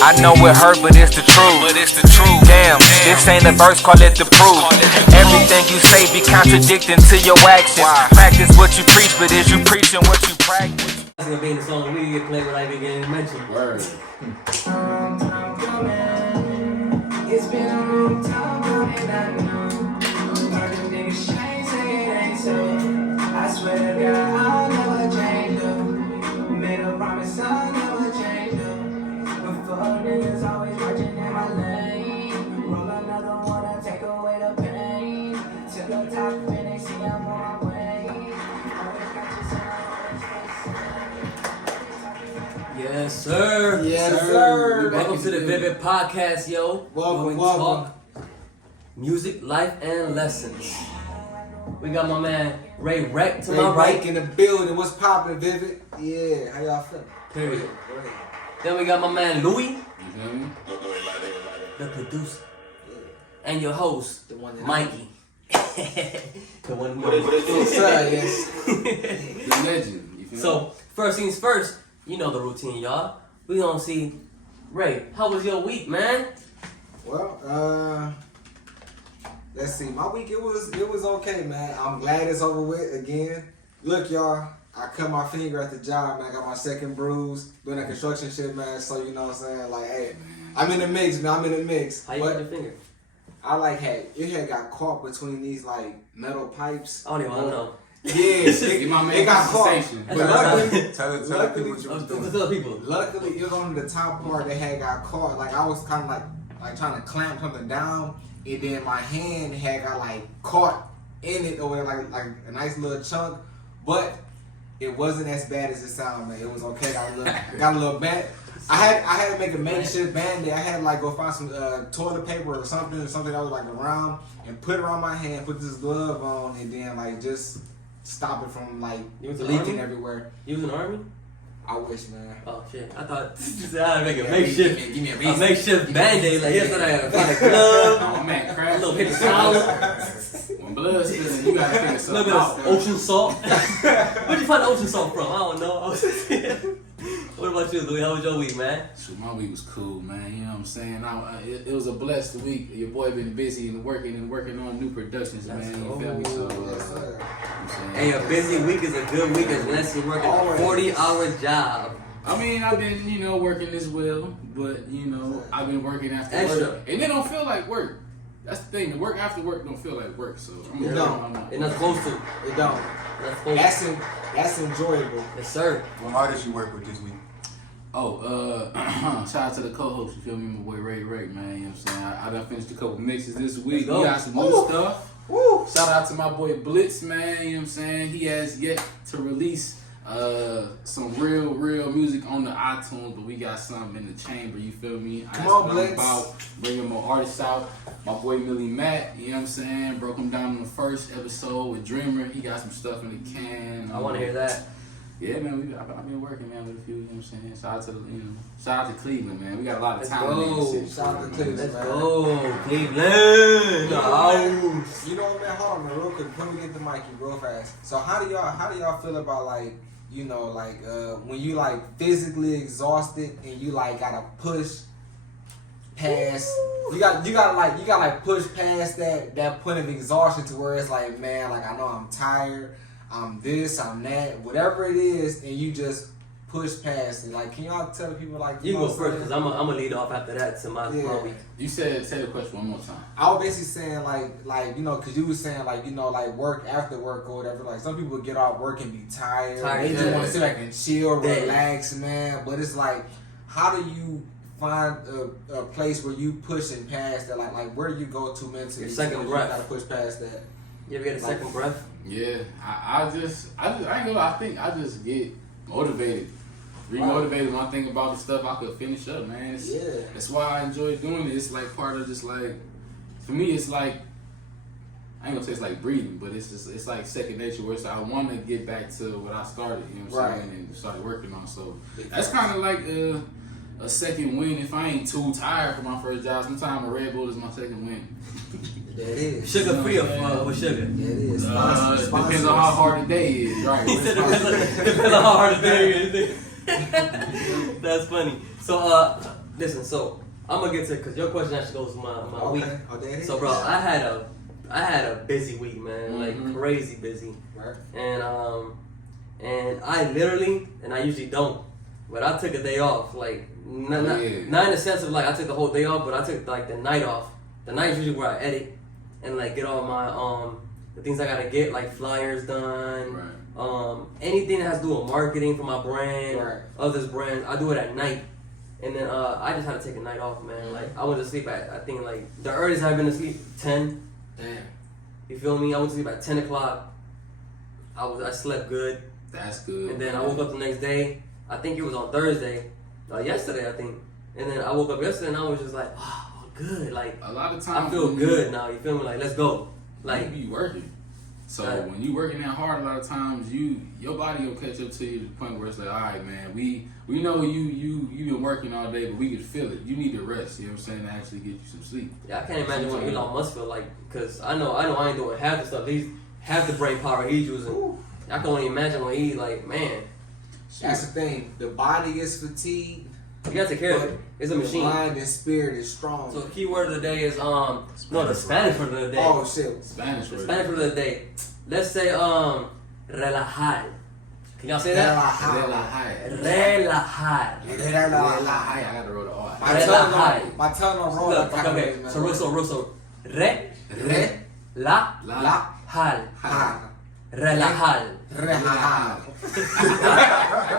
I know it hurt, but it's the truth. Damn, this ain't a verse, call it the proof. Everything you say be contradicting to your actions. Practice what you preach, but is you preaching what you practice? It's gonna be in the song we get played without even getting mentioned. Word. It's been a long time coming, I know. Heard them niggas shame, say it ain't so. I swear to God, I'll never change though. Made a promise, I'll never change though. Before niggas always watching in my lane. Roll another one to take away the pain. To the top, when they see I'm on my way. Always got you Yes, sir. Yes, sir. Welcome to the Vivvid Podcast, yo. Welcome. Talk music, life, and lessons. We got my man Ray Rec to my right. in the building. What's poppin', Vivid? Yeah, how y'all feeling? Period. Then we got my man Louis, Mm-hmm. the producer, and your host, The one that Mikey. The one who What's up, yes. The legend. You feel So, first things first, you know the routine, y'all. We gonna see, Ray, how was your week, man? Well, let's see. My week it was okay, man. I'm glad it's over with again. Look, y'all, I cut my finger at the job, man. I got my second bruise doing that construction shit, man. So you know what I'm saying? Like, hey, I'm in the mix, man. I'm in the mix. How you got your finger? I it had got caught between these like metal pipes. I don't even wanna know. Yeah, Get my man it got caught. sensation. But luckily, Tell people what you was doing. Tell people. luckily, it was on the top part that had got caught. Like I was kind of like trying to clamp something down, and then my hand had got like caught in it or like a nice little chunk, but it wasn't as bad as it sounded, man. It was okay. Got a little bad. I had to make a makeshift Bandit. I had to like go find some toilet paper or something that was like around and put it around my hand, put this glove on, and then like just stop it from like You was in leaking the Army? everywhere. You was in the Army? I wish, man. Oh shit! I thought you said I had to make a makeshift, Give me a reason. makeshift Band-Aid. Like yesterday, I had to find a glove, Oh man, a crash. little paper towel, When blood spilling, you gotta figure a something little bit out. of ocean salt. Where'd you find the ocean salt from? I don't know. What about you, Louis? How was your week, man? Shoot, my week was cool, man. You know what I'm saying? It was a blessed week. Your boy been busy and working on new productions, man. You feel me? So, Yes, sir. I'm saying, Hey, a busy week is a good week unless you're working a Always. 40-hour job. I mean, I've been, working as well, but, I've been working after Extra. work. And it don't feel like work. That's the thing. The work after work don't feel like work, so I'm It I'm don't. not. They're not supposed to. It don't. That's supposed to. That's enjoyable. Yes, sir. What artist you work with this week? Oh, shout out to the co-host, you feel me, my boy Ray, man, you know what I'm saying? I done finished a couple mixes this week. go. We got some new stuff. Woo! Shout out to my boy Blitz, man, you know what I'm saying? He has yet to release some real music on the iTunes, but we got something in the chamber, you feel me? Come on, Blitz. About bringing more artists out. My boy Millie Matt, you know what I'm saying? Broke him down in the first episode with Dreamer. He got some stuff in the can. I want to hear that. Yeah, man, I've been working, man, with a few, you know what I'm saying? Shout out to Cleveland, man. We got a lot of Let's talent in the go. city. Shout out to Cleveland, Let's man. go, Cleveland. You know what, man? Hold on, man, real quick. Before we get the Mikey, real fast. So how do y'all feel about when you like physically exhausted and you like gotta push past? You gotta push past that point of exhaustion to where it's like, man, like I know I'm tired. I'm this, I'm that, whatever it is, and you just push past it. Like, can y'all tell people like You know go what I'm first, saying? because I'm gonna lead off after that to my week. You said, say the question one more time. I was basically saying because you was saying like work after work or whatever. Like some people get off work and be tired. They just want to sit back and chill, relax, man. But it's like, how do you find a place where you pushing past that? Like where do you go to mentally? Your second you breath. gotta push past that. You ever get a second breath? Yeah, I ain't gonna lie, I think I just get motivated. Remotivated when I think about the stuff I could finish up, man. That's why I enjoy doing it. It's like part of just like, for me, it's like, I ain't gonna say it's like breathing, but it's like second nature where it's like I want to get back to what I started, you know what I'm saying, and started working on. So that's kind of like a second win if I ain't too tired for my first job. Sometimes a Red Bull is my second win. That is. Sugar free or with sugar? That is. Depends on how hard the day is, right? He said depends on how hard the day is. That's funny. So listen. So I'm gonna get to because your question actually goes to my week. Okay. So, bro, I had a busy week, man. Like crazy busy. Right. And I literally, and I usually don't, but I took a day off. Like not in the sense of like I took the whole day off, but I took like the night off. The night is usually where I edit and like get all my the things I gotta get, like flyers done. Right. Anything that has to do with marketing for my brand, Right. others' brands, I do it at night. And then I just had to take a night off, man. Like I went to sleep at I think like the earliest I've been to sleep 10. Damn. You feel me? I went to sleep at 10 o'clock. I slept good. That's good. And then I woke up the next day. I think it was on Thursday, yesterday I think. And then I woke up yesterday and I was just like, wow, good. Like a lot of times I feel good now. You feel me? Like let's go. Like you be working. So when you working that hard, a lot of times your body will catch up to you to the point where it's like, all right, man, we know you been working all day, but we can feel it. You need to rest. You know what I'm saying? To actually get you some sleep. Yeah, I can't imagine what Elon Musk feel like, cause I know I ain't doing half the stuff. He's half the brain power he's using. Ooh. I can only imagine what he's like, man. That's the thing. The body is fatigued. You gotta take care of it. It's a machine. The mind and spirit is strong. So the key word of the day is the Spanish word of the day. Oh shit. Spanish word of the day. Let's say relajar. Can y'all say that? Relajar. Relajar. I gotta roll the R. My tongue don't roll. Okay. So relajar.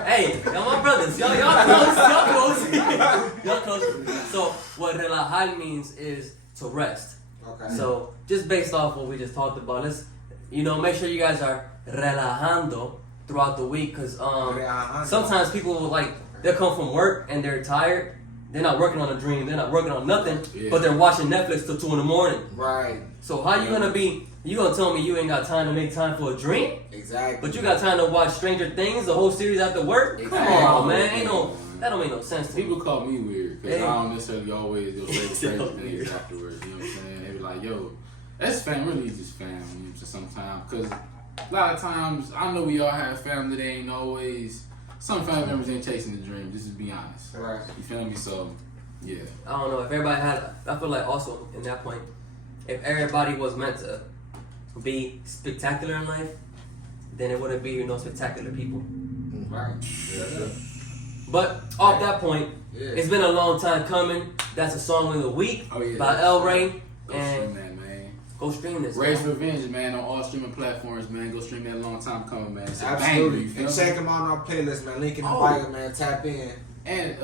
Hey, y'all my brothers. Y'all close. So what relajar means is to rest. Okay. So just based off what we just talked about, let's make sure you guys are relajando throughout the week, because sometimes people will they'll come from work and they're tired. They're not working on a dream. They're not working on nothing, but they're watching Netflix till 2 a.m. Right. So how you gonna be? You gonna tell me you ain't got time to make time for a dream? Exactly. But you got time to watch Stranger Things, the whole series after work? Exactly. Come on, man. That don't make no sense to me. People call me weird because I don't necessarily always go say Stranger Things afterwards. You know what I'm saying? They be like, yo, that's family. Really just family sometimes. Because a lot of times, I know we all have family that ain't always. Some family members ain't chasing the dream. Just to be honest. Right. You feel me? So, yeah. I don't know if everybody had. I feel like also in that point, if everybody was meant to be spectacular in life, then it wouldn't be spectacular people. Right. Yeah. But off that point, it's been a long time coming. That's a song of the week by El Rey. And that, man. Go stream this. Ray's Revenge, man, on all streaming platforms, man. Go stream that. A long time coming, man. It's absolutely. Banger, and check them out on our playlist, man. Link in the bio, man. Tap in. And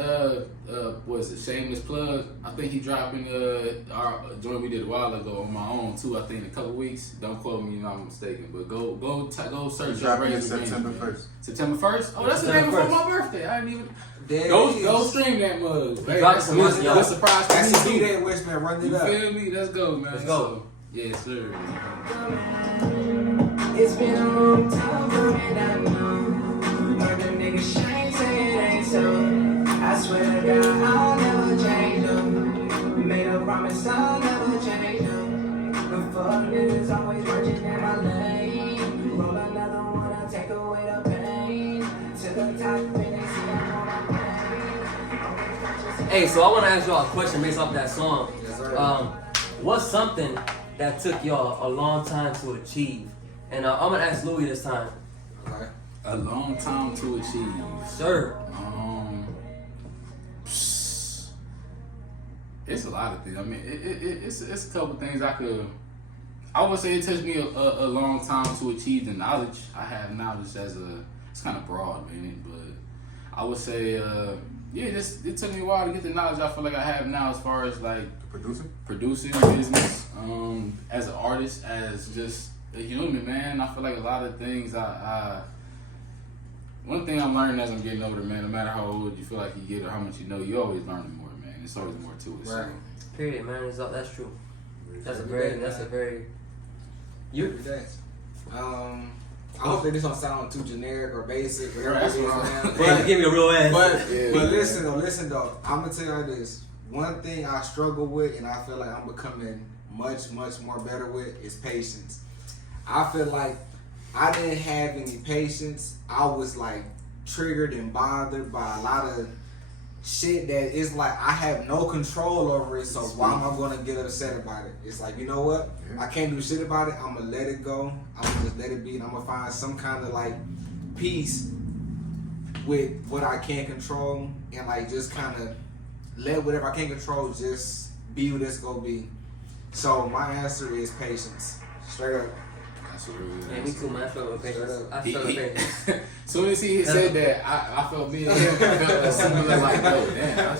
what is it? Shameless plug. I think he dropping our joint we did a while ago on my own too. I think in a couple weeks. Don't quote me if I'm mistaken, but go search your Ray's Revenge. September 1st. September 1st. Oh, that's the day before my birthday. I didn't even. Go stream that mug. Hey, drop some music, y'all. That's a surprise. That's a B-Day wish, man. Run it up. You feel me? Let's go, man. Let's go. Yes, sir. It's been a long time coming, I know. Heard them niggas shine, say it ain't so. I swear to God, I'll never change them. Made a promise, I'll never change them. The fuck niggas always working in my lane. Roll another one, I'll take away the pain. To the top, when they see I'm on my plane. Hey, so I want to ask y'all a question based off that song. Yes, sir. What's something that took y'all a long time to achieve? And I'm going to ask Louis this time. Okay. A long time to achieve. Sir. It's a lot of things. I mean, it's a couple things I would say it took me a long time to achieve the knowledge I have now. Just it's kind of broad, man. But I would say, it took me a while to get the knowledge I feel like I have now as far as like producing business, as an artist, as just a human, man. I feel like a lot of things one thing I'm learning as I'm getting older, man, no matter how old you feel like you get or how much you know, you always learning more, man. It's always more to it. Right. So. Period, man. That's true. That's a very. You. I hope that this don't sound too generic or basic or That's everything. But give me a real But answer. listen though. I'm gonna tell you this. One thing I struggle with, and I feel like I'm becoming much more better with, is patience. I feel like I didn't have any patience. I was like triggered and bothered by a lot of shit that is like I have no control over it, so why am I gonna get upset about it? It's like, you know what? I can't do shit about it. I'm gonna let it go. I'm gonna just let it be, and I'm gonna find some kind of like peace with what I can't control, and like just kind of let whatever I can't control just be what it's gonna be. So my answer is patience. Straight up. That's a really good Yeah, me answer. too, man. I struggle with patience. I struggle with patience. Soon as he said that, I felt me and him felt similar. Like, oh damn.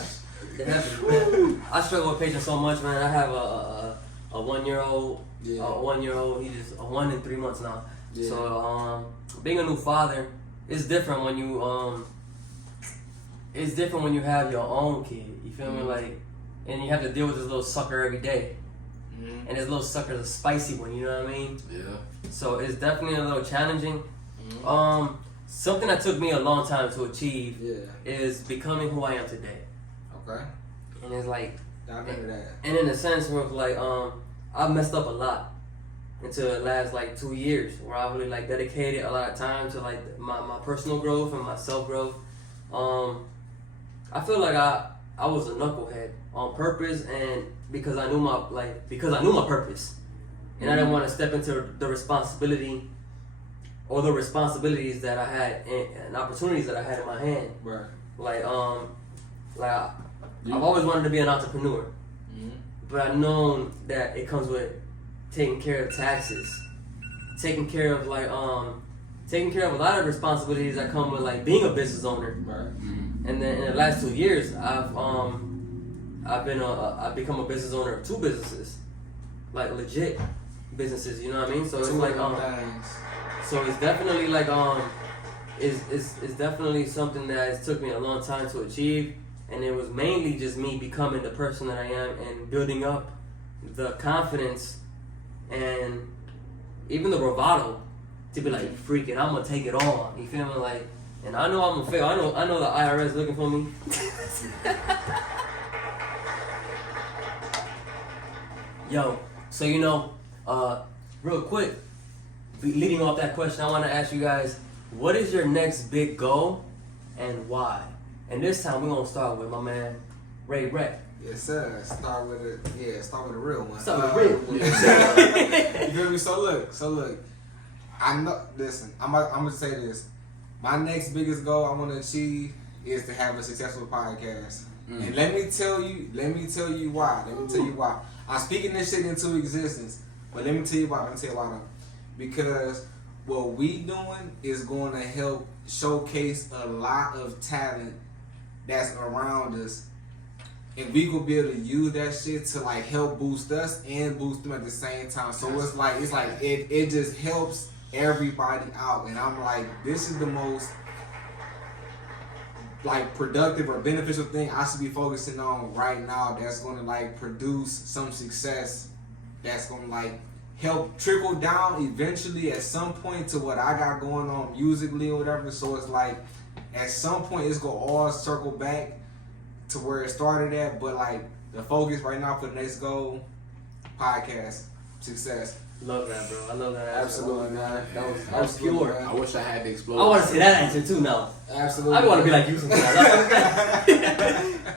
It happens, man. I struggle with patience so much, man. I have a 1-year-old. Yeah. A 1-year-old. He's just 1 and 3 months now. Yeah. So being a new father, it's different when you it's different when you have your own kid. You feel me? Like, and you have to deal with this little sucker every day. Mm-hmm. And this little sucker's a spicy one. You know what I mean? Yeah. So it's definitely a little challenging. Mm-hmm. Something that took me a long time to achieve Yeah. is becoming who I am today. Okay. And it's like, Dive into that. and in a sense where like I messed up a lot until the last like 2 years, where I really like dedicated a lot of time to like my personal growth and my self growth. I feel like I was a knucklehead on purpose, and because I knew my purpose, and I didn't want to step into the responsibility or the responsibilities that I had and opportunities that I had in my hand. Right. Like I've always wanted to be an entrepreneur, Mm-hmm. but I've known that it comes with taking care of taxes, taking care of a lot of responsibilities that come with like being a business owner. Right. And then in the last 2 years, I've become a business owner of 2 businesses, like legit businesses. You know what I mean? So it's like so it's definitely like it's definitely something that it took me a long time to achieve, and it was mainly just me becoming the person that I am and building up the confidence and even the bravado to be like, freaking, I'm gonna take it on. You feel me? Like, and I know I'm gonna fail. I know the IRS looking for me. Yo, so real quick, leading off that question, I want to ask you guys, what is your next big goal and why? And this time we're gonna start with my man Ray Ray. Yes, sir. Start with a real one. Start with real. You feel me? So look. I know. Listen, I'm gonna say this. My next biggest goal I want to achieve is to have a successful podcast. And let me tell you why. I'm speaking this shit into existence, but let me tell you why. Though. Because what we doing is going to help showcase a lot of talent that's around us, and we gonna be able to use that shit to like help boost us and boost them at the same time. So it's like it just helps everybody out, and I'm like, this is the most like productive or beneficial thing I should be focusing on right now. That's gonna like produce some success. That's gonna like help trickle down eventually at some point to what I got going on musically or whatever. So it's like at some point it's gonna all circle back to where it started at. But like the focus right now for the next goal, podcast success. Love that, bro. I love that. Absolutely, man. That was pure. man. I wish I had the explode. I want to see that answer too now. Absolutely. I want to be like you sometimes.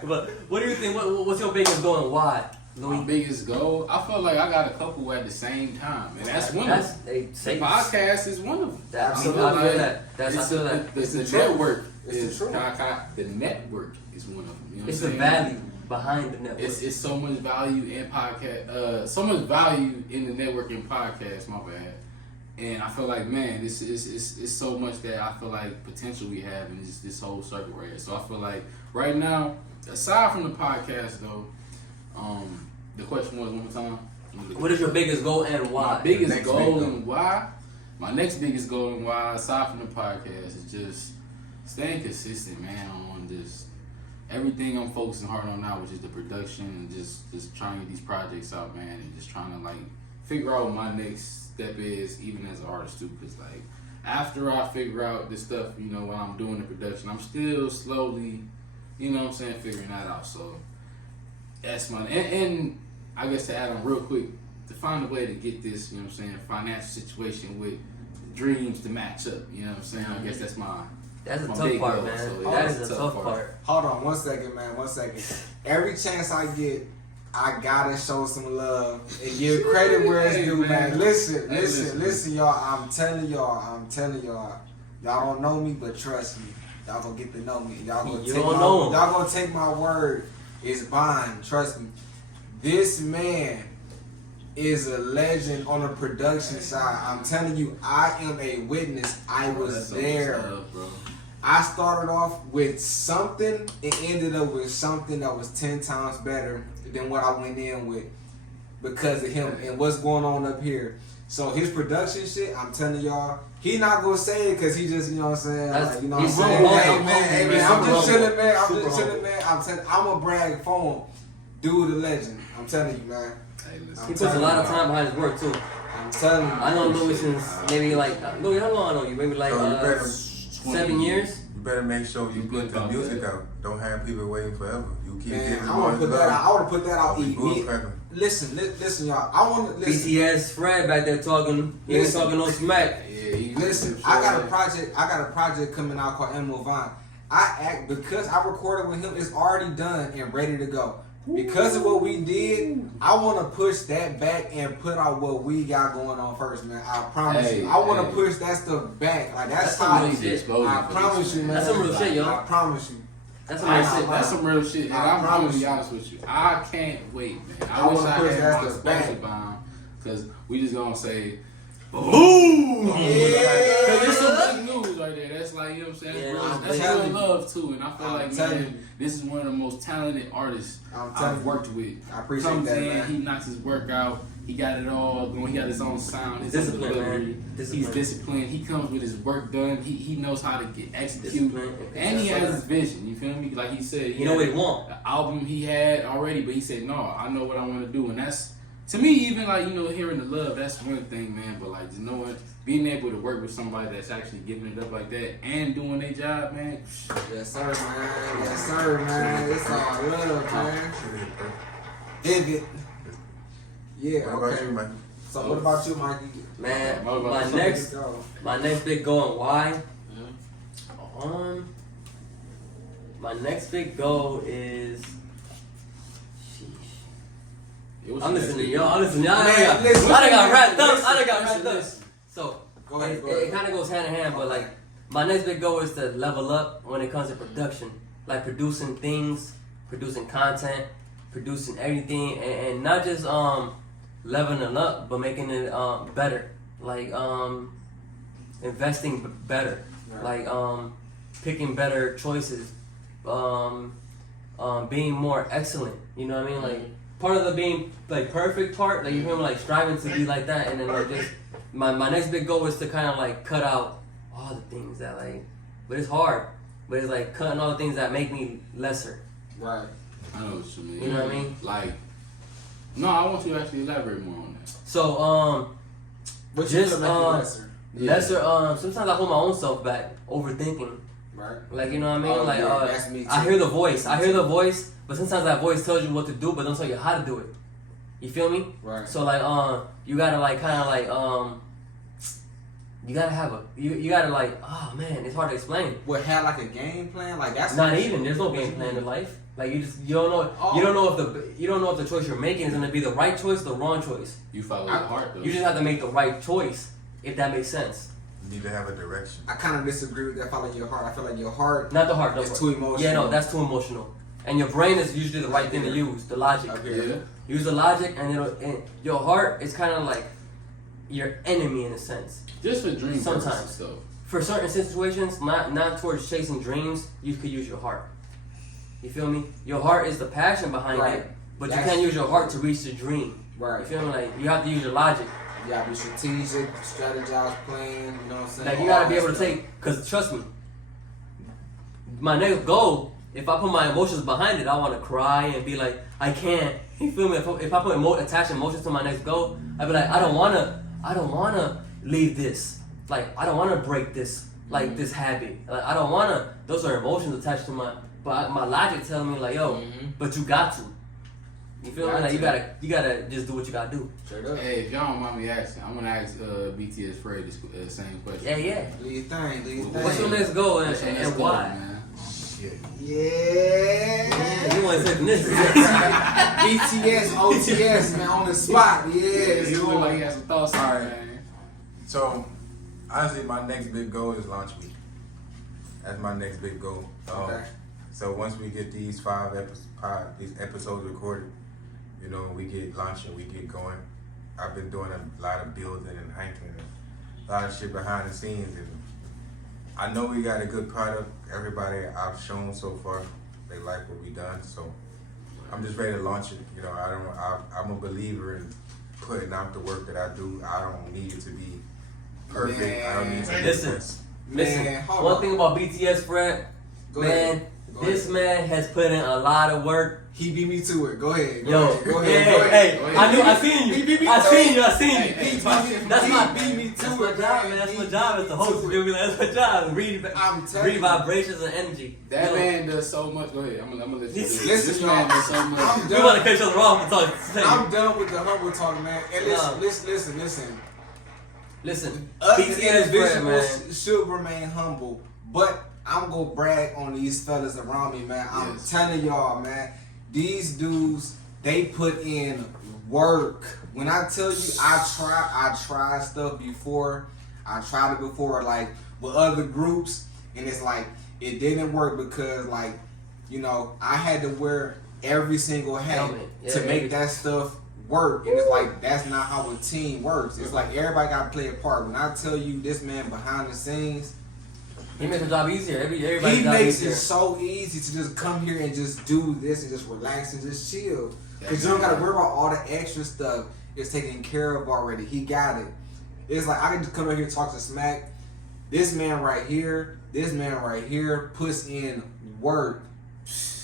But what do you think? What's your biggest goal and why? My biggest goal, I feel like I got a couple at the same time, and that's one of them. The podcast is one of them. Absolutely, I feel that. I feel that. The network is the network is one of them. You know what It's I'm the saying? value behind the network. It's so much value in podcast. So much value in the network and podcast. My bad. And I feel like, man, it's so much that I feel like potential we have in this whole circle right here. So I feel like right now, aside from the podcast though, the question was one more time. What is your biggest goal and why? My biggest goal and why? My next biggest goal and why, aside from the podcast, is just staying consistent, man, on just everything I'm focusing hard on now, which is the production and just trying to get these projects out, man, and just trying to like figure out what my next step is, even as an artist too, because like after I figure out this stuff, you know, while I'm doing the production, I'm still slowly, you know what I'm saying, figuring that out. So that's my and I guess to add on real quick, to find a way to get this, you know what I'm saying, financial situation with dreams to match up, you know what I'm saying. I guess that's my That's a My tough big part, goal, man. so That that's is a a tough tough part. part. Hold on 1 second, man. 1 second. Every chance I get, I gotta show some love and give credit where it's due, man. Listen, y'all. I'm telling y'all. Y'all don't know me, but trust me. Y'all gonna get to know me. Y'all gonna take my word. It's bond. Trust me. This man is a legend on the production side. I'm telling you, I am a witness. I was there. I started off with something and ended up with something that was 10 times better than what I went in with because of him and what's going on up here. So his production shit, I'm telling y'all, he not gonna say it because he just, you know what I'm saying? Like, you know what I'm saying? Hey man, I'm just chilling, man. I'm a brag for him. Dude, a legend. I'm telling you, man. He puts a lot of time behind his work too. I'm telling you. I know Louis since maybe like Louis, how long I know you? Maybe like 7 years. You better make sure you put the music out. Don't have people waiting forever. You keep getting I want to put that out. I want to put that out. Listen, y'all. I want to listen. BTS Fred back there talking. He ain't talking no smack. Listen, I got a project coming out called Animal Vine. Because I recorded with him. It's already done and ready to go. Because of what we did, I want to push that back and put out what we got going on first, man. I promise you. I want to push that stuff back. Like that's how some real shit. I promise you, man. That's some real shit, yo. I promise you. That's some real shit. That's some real shit. And I'm gonna be honest with you. I can't wait, man. I wish I had my exposure bomb because we just gonna say boom. Yeah. Cause there's some big news right there. That's like, you know what I'm saying? Yeah, that's real love too. And I feel like, man, this is one of the most talented artists I've worked with. I appreciate Comes that, in, man. he knocks his work out. He got it all going. He got his own sound, his own delivery. He's disciplined. He comes with his work done. He knows how to execute. And he has his vision. You feel me? Like he said, you know what he want. The album he had already, but he said, no, I know what I want to do. And that's, to me, even like, you know, hearing the love, that's one thing, man. But like, just knowing, being able to work with somebody that's actually giving it up like that and doing their job, man. Yes, sir, man. Yes, sir, man. It's all love, man. Vivvid. Yeah, What about you, Mikey? So what about you, Mikey? Man, my my next big goal and why? My next big goal is. I'm listening to y'all. I done got wrapped up. So Go ahead. it kind of goes hand in hand, but like my next big goal is to level up when it comes to production, like producing things, producing content, producing everything, and not just leveling up, but making it better, like investing better, like picking better choices, being more excellent. You know what I mean? Like part of the being like perfect part, like you feel me, like striving to be like that, and then like just my next big goal is to kind of like cut out all the things that like, but it's hard, but it's like cutting all the things that make me lesser. Right. I know what you mean. You know what I mean? Like, no, I want you to actually elaborate more on that. So But just you lesser. lesser. Sometimes I hold my own self back, overthinking. Right. Like, you know what I mean? Oh, like yeah, that's me too. I hear the voice, but sometimes that voice tells you what to do, but don't tell you how to do it. You feel me? Right. So like you gotta like kind of like you gotta have you gotta like, oh man, it's hard to explain. What, have like a game plan? Like that's Not even. There's no game plan in life. Like you don't know. Oh. You don't know if the choice you're making is gonna be the right choice, or the wrong choice. You follow your heart, though. You just have to make the right choice, if that makes sense. You need to have a direction. I kind of disagree with that. Follow your heart. I feel like your heart. Not the heart. No, It's too emotional. Yeah, no, that's too emotional. And your brain is usually the right thing to use. The logic. Okay. Use the logic, and your heart is kind of like your enemy in a sense. Just for dream Sometimes. purposes, though. For certain situations, not towards chasing dreams, you could use your heart. You feel me? Your heart is the passion behind Right. it, but you can't use your heart to reach the dream. Right. You feel me? Like you have to use your logic. You gotta be strategic, strategize, plan. You know what I'm saying? Like you gotta be able to take, cause trust me, my next goal, if I put my emotions behind it, I want to cry and be like, I can't. You feel me? If I put attach emotions to my next goal, I'd be like, I don't wanna leave this. Like I don't wanna break this, like this habit. Like I don't wanna. Those are emotions attached to my. But my logic telling me like, yo, but you got to. You feel me? Like you gotta just do what you gotta do. Straight up. Hey, if y'all don't mind me asking, I'm gonna ask BTS Fred the same question. Yeah. Do your thing. What's your next goal and why? Man? Shit. Yeah. You want to say this? BTS, OTS, man, on the spot. Yeah. He look like he has some thoughts on it, man. So, honestly, my next big goal is launch week. That's my next big goal. Okay. So once we get these these episodes recorded, you know, we get launching, we get going. I've been doing a lot of building and hiking and a lot of shit behind the scenes, and I know we got a good product. Everybody I've shown so far, they like what we done. So I'm just ready to launch it. You know, I'm a believer in putting out the work that I do. I don't need it to be perfect. I don't need to be Listen, Man, hold one on. thing about BTS, Fred, Go man, ahead. Go this ahead. man has put in a lot of work. He beat me to it. Go ahead. Yo, Go ahead. hey, Go ahead. I seen you. He beat me I to seen it. you. I seen you. Hey, That's my beat me to That's it, my job, man. That's my job as the host. You feel me? That's my job. I'm telling Read you. vibrations and energy. That Yo, man does so much. Go ahead. I'm gonna let you do Listen, this. This man does so much. I'm We want to done. cut each other off and talk. I'm done with the humble talk, man. And No. listen. Listen, Us as BTS, Fred, man. individuals should remain humble, but I'm gonna brag on these fellas around me, man. I'm Yes. telling y'all, man, these dudes, they put in work. When I tell you, I tried stuff before. I tried it before, like with other groups, and it's like it didn't work because, like, you know, I had to wear every single hat Helmet. Yeah, to make everything. that stuff work, and it's like that's not how a team works. It's like everybody got to play a part. When I tell you, this man behind the scenes, He makes the job easier. Everybody he job makes easier. it so easy to just come here and just do this and just relax and just chill. Because you don't got to worry about all the extra stuff. It's taken care of already. He got it. It's like I can just come over here and talk to Smack. This man right here puts in work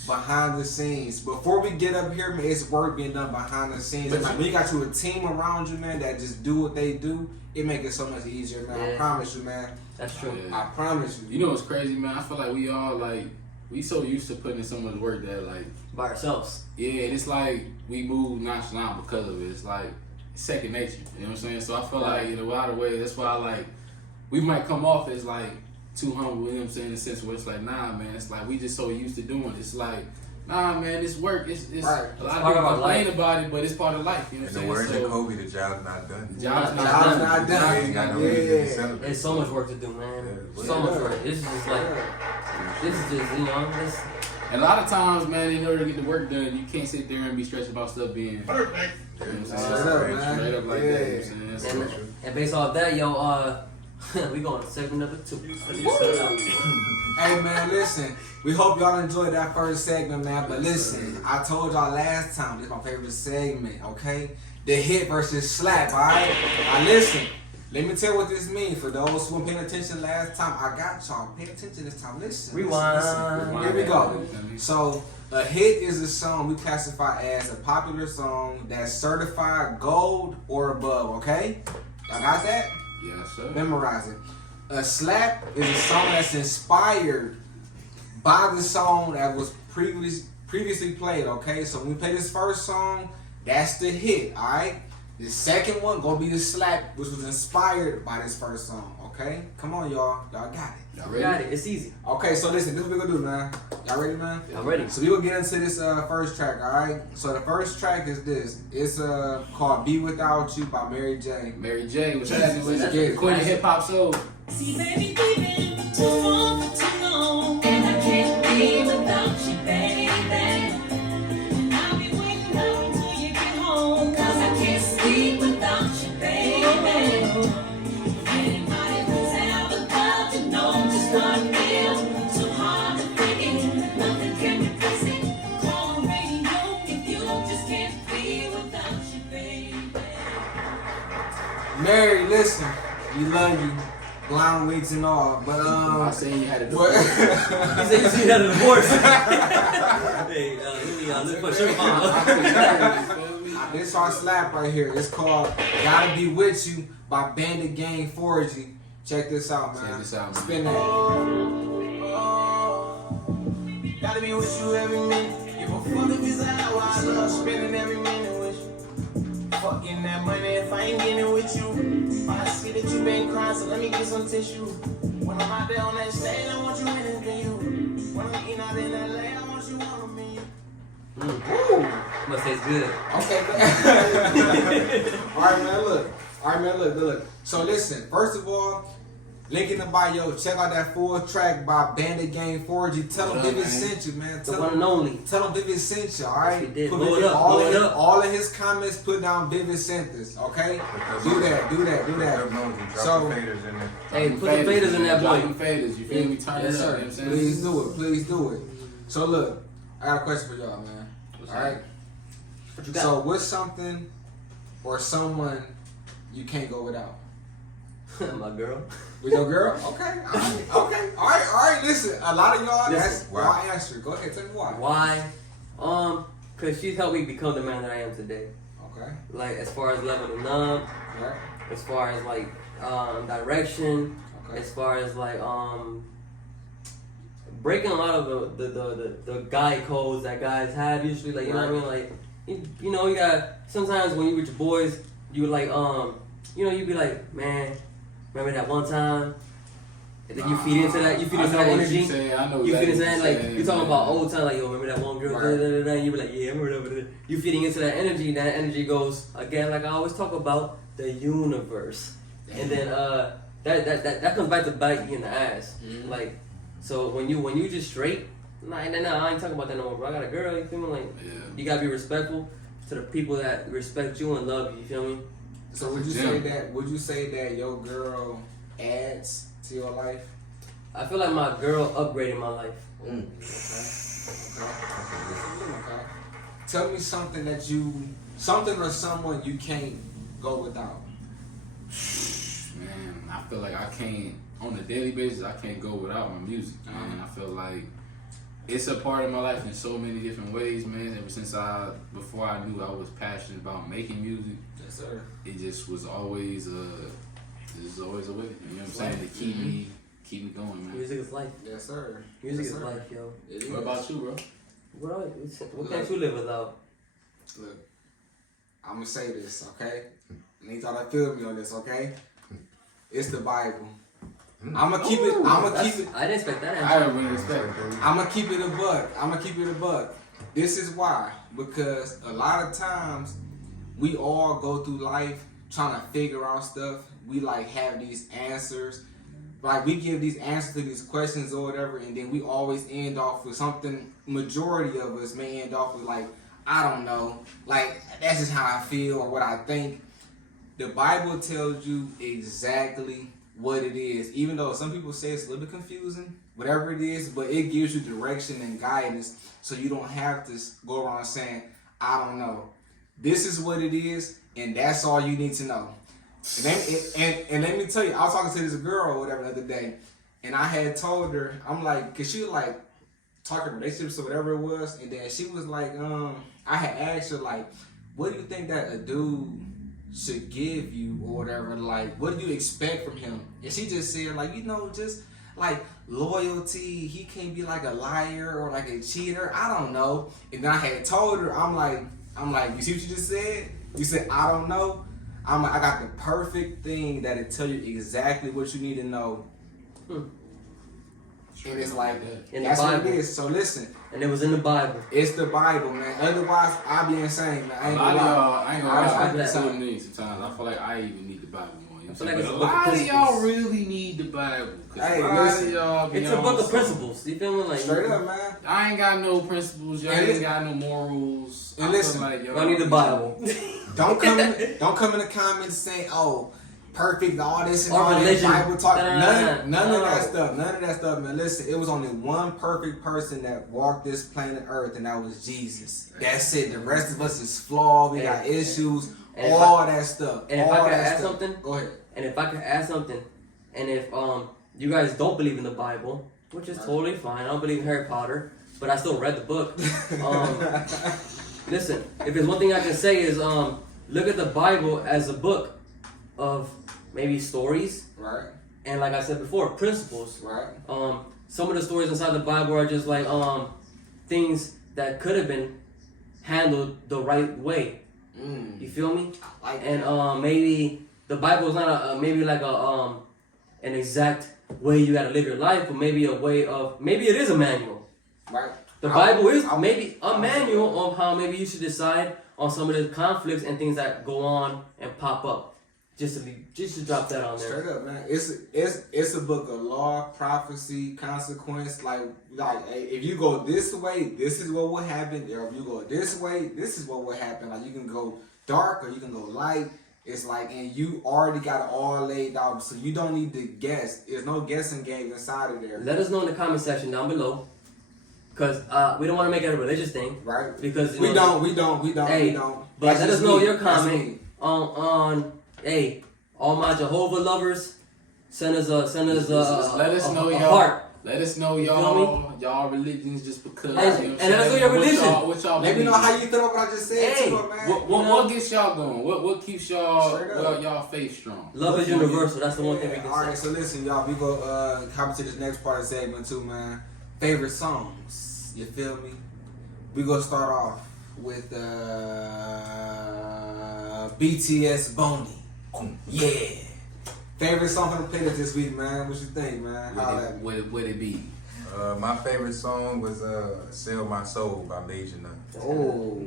behind the scenes. Before we get up here, man, it's work being done behind the scenes. But And like when you got you a team around you, man, that just do what they do, it make it so much easier, man. I Yeah. promise you, man. That's true. Yeah. I promise you. You know what's crazy, man? I feel like we all we so used to putting in so much work that By ourselves. yeah, and it's like we move nonchalant because of it. It's like second nature. You know what I'm saying? So I feel like in a lot of ways, that's why we might come off as too humble. You know what I'm saying? In a sense where it's like, nah, man. It's like we just so used to doing it. It's like, nah, man. This work. It's Right. a lot It's of part people of our complain life. about it, but it's part of life. You know In what the I'm words saying? of Kobe, the job's not done. The job's Job's not not done. done. You ain't got no reason to Yeah. celebrate. There's so much work to do, man. Yeah. So much work. This is just you know, this. And a lot of times, man, in order to get the work done, you can't sit there and be stressed about stuff being perfect. You know what I'm saying? Straight up, man. Straight up like Yeah. that. You know what I'm saying? And, So- and based off that, yo, we going to segment number 2. Hey man, listen. We hope y'all enjoyed that first segment, man. But listen, I told y'all last time this is my favorite segment, okay? The hit versus slap, alright? Now listen, let me tell you what this means. For those who weren't paying attention last time, I got y'all. Pay attention this time. Listen. Rewind. Listen. Here we go. So a hit is a song we classify as a popular song that's certified gold or above, okay? Y'all got that? Yes, sir. Memorize it. A slap is a song that's inspired by the song that was previously played, okay? So when we play this first song, that's the hit, alright? The second one gonna be the slap, which was inspired by this first song, okay? Come on, y'all. Y'all got it. Y'all We got ready? it. It's easy. Okay, so listen, this is what we're gonna do, man. Y'all ready, man? I'm ready. So we will get into this first track, alright? So the first track is this. It's called Be Without You by Mary J. Mary J. What's happening with Let's it? get it. Queen of hip hop soul. See, baby, we've been too long for too long, and I can't be without you, baby. And I'll be waiting up until you get home, 'cause I can't sleep without you, baby. Anybody who's ever loved you knows just how I feel. Too hard to forget, nothing can replace it. Call the radio if you just can't be without you, baby. Mary, listen, we love you. Blonde wigs and all, but I seen you had a what? He said you see that in the divorce. Hey, let me look for a sugar mama. This our slap right here. It's called "Gotta Be With You" by Bandit Gang Forgi. Check this out, man. Check this out, man. Spin that. Gotta be with you every minute. Give a fuck if it's an hour. I love spending every minute with you. Fucking that money if I ain't getting it with you. I see that you been crying, so let me get some tissue. When I'm out there on that stage, I want you in it, you. When I'm eating out in LA, I want you on me. Must taste good. Okay. All right, man, look. So listen, first of all, link in the bio. Check out that full track by Bandit Gang Forgi. Tell them Vivvid sent you, man. The one and only. Tell them Vivvid sent you, all right? Yes, we did. Put Blow it Vivvid- up, blow it up. All of his comments, put down Vivvid sent this, okay? Do that. So, faders in there. Hey, put the faders in that Drop boy. them faders, you feel me? Turn Yes, it up, sir. you know what I'm saying? Please do it. So look, I got a question for y'all, man. All right? What you got? So what's something or someone you can't go without? My girl. With your girl? Okay. All right. Listen, a lot of y'all, that's Wow. y'all answer. Go ahead, tell me why. Why? Cause she's helped me become the man that I am today. Okay. Like as far as leveling up, Right. as far as like direction, Okay. as far as like breaking a lot of the guy codes that guys have usually. Like you know what I mean? Like you know you got sometimes when you with your boys, you like you know you be like, man, remember that one time? And then you feed into that. You feed into that energy. You feed into that like you talking about old time. Like yo, remember that one girl? Right. And you be like, yeah, I remember that. You feeding into that energy. That energy goes again, like I always talk about the universe. And then that comes back to bite you in the ass. Mm-hmm. Like so when you just straight, nah, I ain't talking about that no more, bro. I got a girl. You feel me? Like you gotta be respectful to the people that respect you and love you. You feel me? So would you say that your girl adds to your life? I feel like my girl upgraded my life. Okay. Tell me something or someone you can't go without. Man, I feel like I can't, on a daily basis, I can't go without my music, man. I feel like it's a part of my life in so many different ways, man. Ever since before I knew I was passionate about making music, Yes, sir. it just was always a way, you know what I'm saying, to keep me going, man. Music is life. Yes, sir. Music Yes, is sir. life, yo. It is. What about you, bro? What can't you live without? Look, I'm gonna say this, okay? Need y'all to feel me on this, okay? It's the Bible. I'm gonna keep it. I didn't expect that I answer. don't really respect it. I'm gonna keep it a buck. This is why, because a lot of times we all go through life trying to figure out stuff. We like have these answers, like we give these answers to these questions or whatever, and then we always end off with something. Majority of us may end off with like, I don't know, like that's just how I feel or what I think. The Bible tells you exactly what it is, even though some people say it's a little bit confusing, whatever it is, but it gives you direction and guidance so you don't have to go around saying, I don't know. This is what it is, and that's all you need to know. And let me tell you, I was talking to this girl or whatever the other day, and I had told her, I'm like, because she was like talking relationships or whatever it was, and then she was like, I had asked her, like, what do you think that a dude should give you or whatever, like what do you expect from him? And she just said like, you know, just like loyalty, he can't be like a liar or like a cheater, I don't know. And then I had told her, I'm like, you see what you just said? You said I don't know. I'm like, I got the perfect thing that'll tell you exactly what you need to know. And it's like, that's what it is. So listen. And it was in the Bible. It's the Bible, man. Otherwise, I'd be insane, man. I ain't gonna lie. that. Sometimes I feel like I even need the Bible more. You know I feel what like I'm it's a saying? book of Why do y'all principles. really need the Bible? Hey, a lot listen, of y'all be It's a on book of some- principles. You feel me? Like Straight up, man. I ain't got no principles. Y'all And ain't got no morals. and I feel listen, like y'all need the Bible. Don't come in the comments saying, "Oh, perfect, all this and Or all that religion. Bible talk." None No. of that stuff. None of that stuff, man. Listen, it was only one perfect person that walked this planet Earth, and that was Jesus. That's it. The rest of us is flawed. We got issues. and all that stuff. And if all I could that add stuff. something, Go ahead. and if I could add something, and if you guys don't believe in the Bible, which is totally fine. I don't believe in Harry Potter, but I still read the book. Listen, if there's one thing I can say is look at the Bible as a book of maybe stories, Right. and like I said before, principles. Right. Some of the stories inside the Bible are just like things that could have been handled the right way. You feel me? Like And maybe the Bible is not maybe like an exact way you gotta live your life, but maybe a way of maybe it is a manual. right. The Bible is maybe a manual of how maybe you should decide on some of the conflicts and things that go on and pop up. Just to drop that on there. Straight up, man. It's a book of law, prophecy, consequence. Like if you go this way, this is what will happen. Or if you go this way, this is what will happen. Like you can go dark or you can go light. It's like, and you already got it all laid out, so you don't need to guess. There's no guessing game inside of there. Let us know in the comment section down below, because we don't want to make it a religious thing, Right? Because We don't. Hey, We don't. but That's let just us know me. your That's comment me. on hey, all my Jehovah lovers, send us a let us know a y'all. heart. Let us know You y'all religions just because. And let us know your religion. What y'all Let me know believe. how you feel about what I just said Hey, too, man. What gets y'all going? What keeps y'all Straight up. y'all faith strong? Love is universal. That's the one thing we can All right, say. so listen, y'all. We go hop into this next part of the segment too, man. Favorite songs. You feel me? We gonna start off with BTS Bonnie. Yeah. Favorite song from the playlist this week, man. What you think, man? How that? Would it be? My favorite song was "Sell My Soul" by Major None. Oh,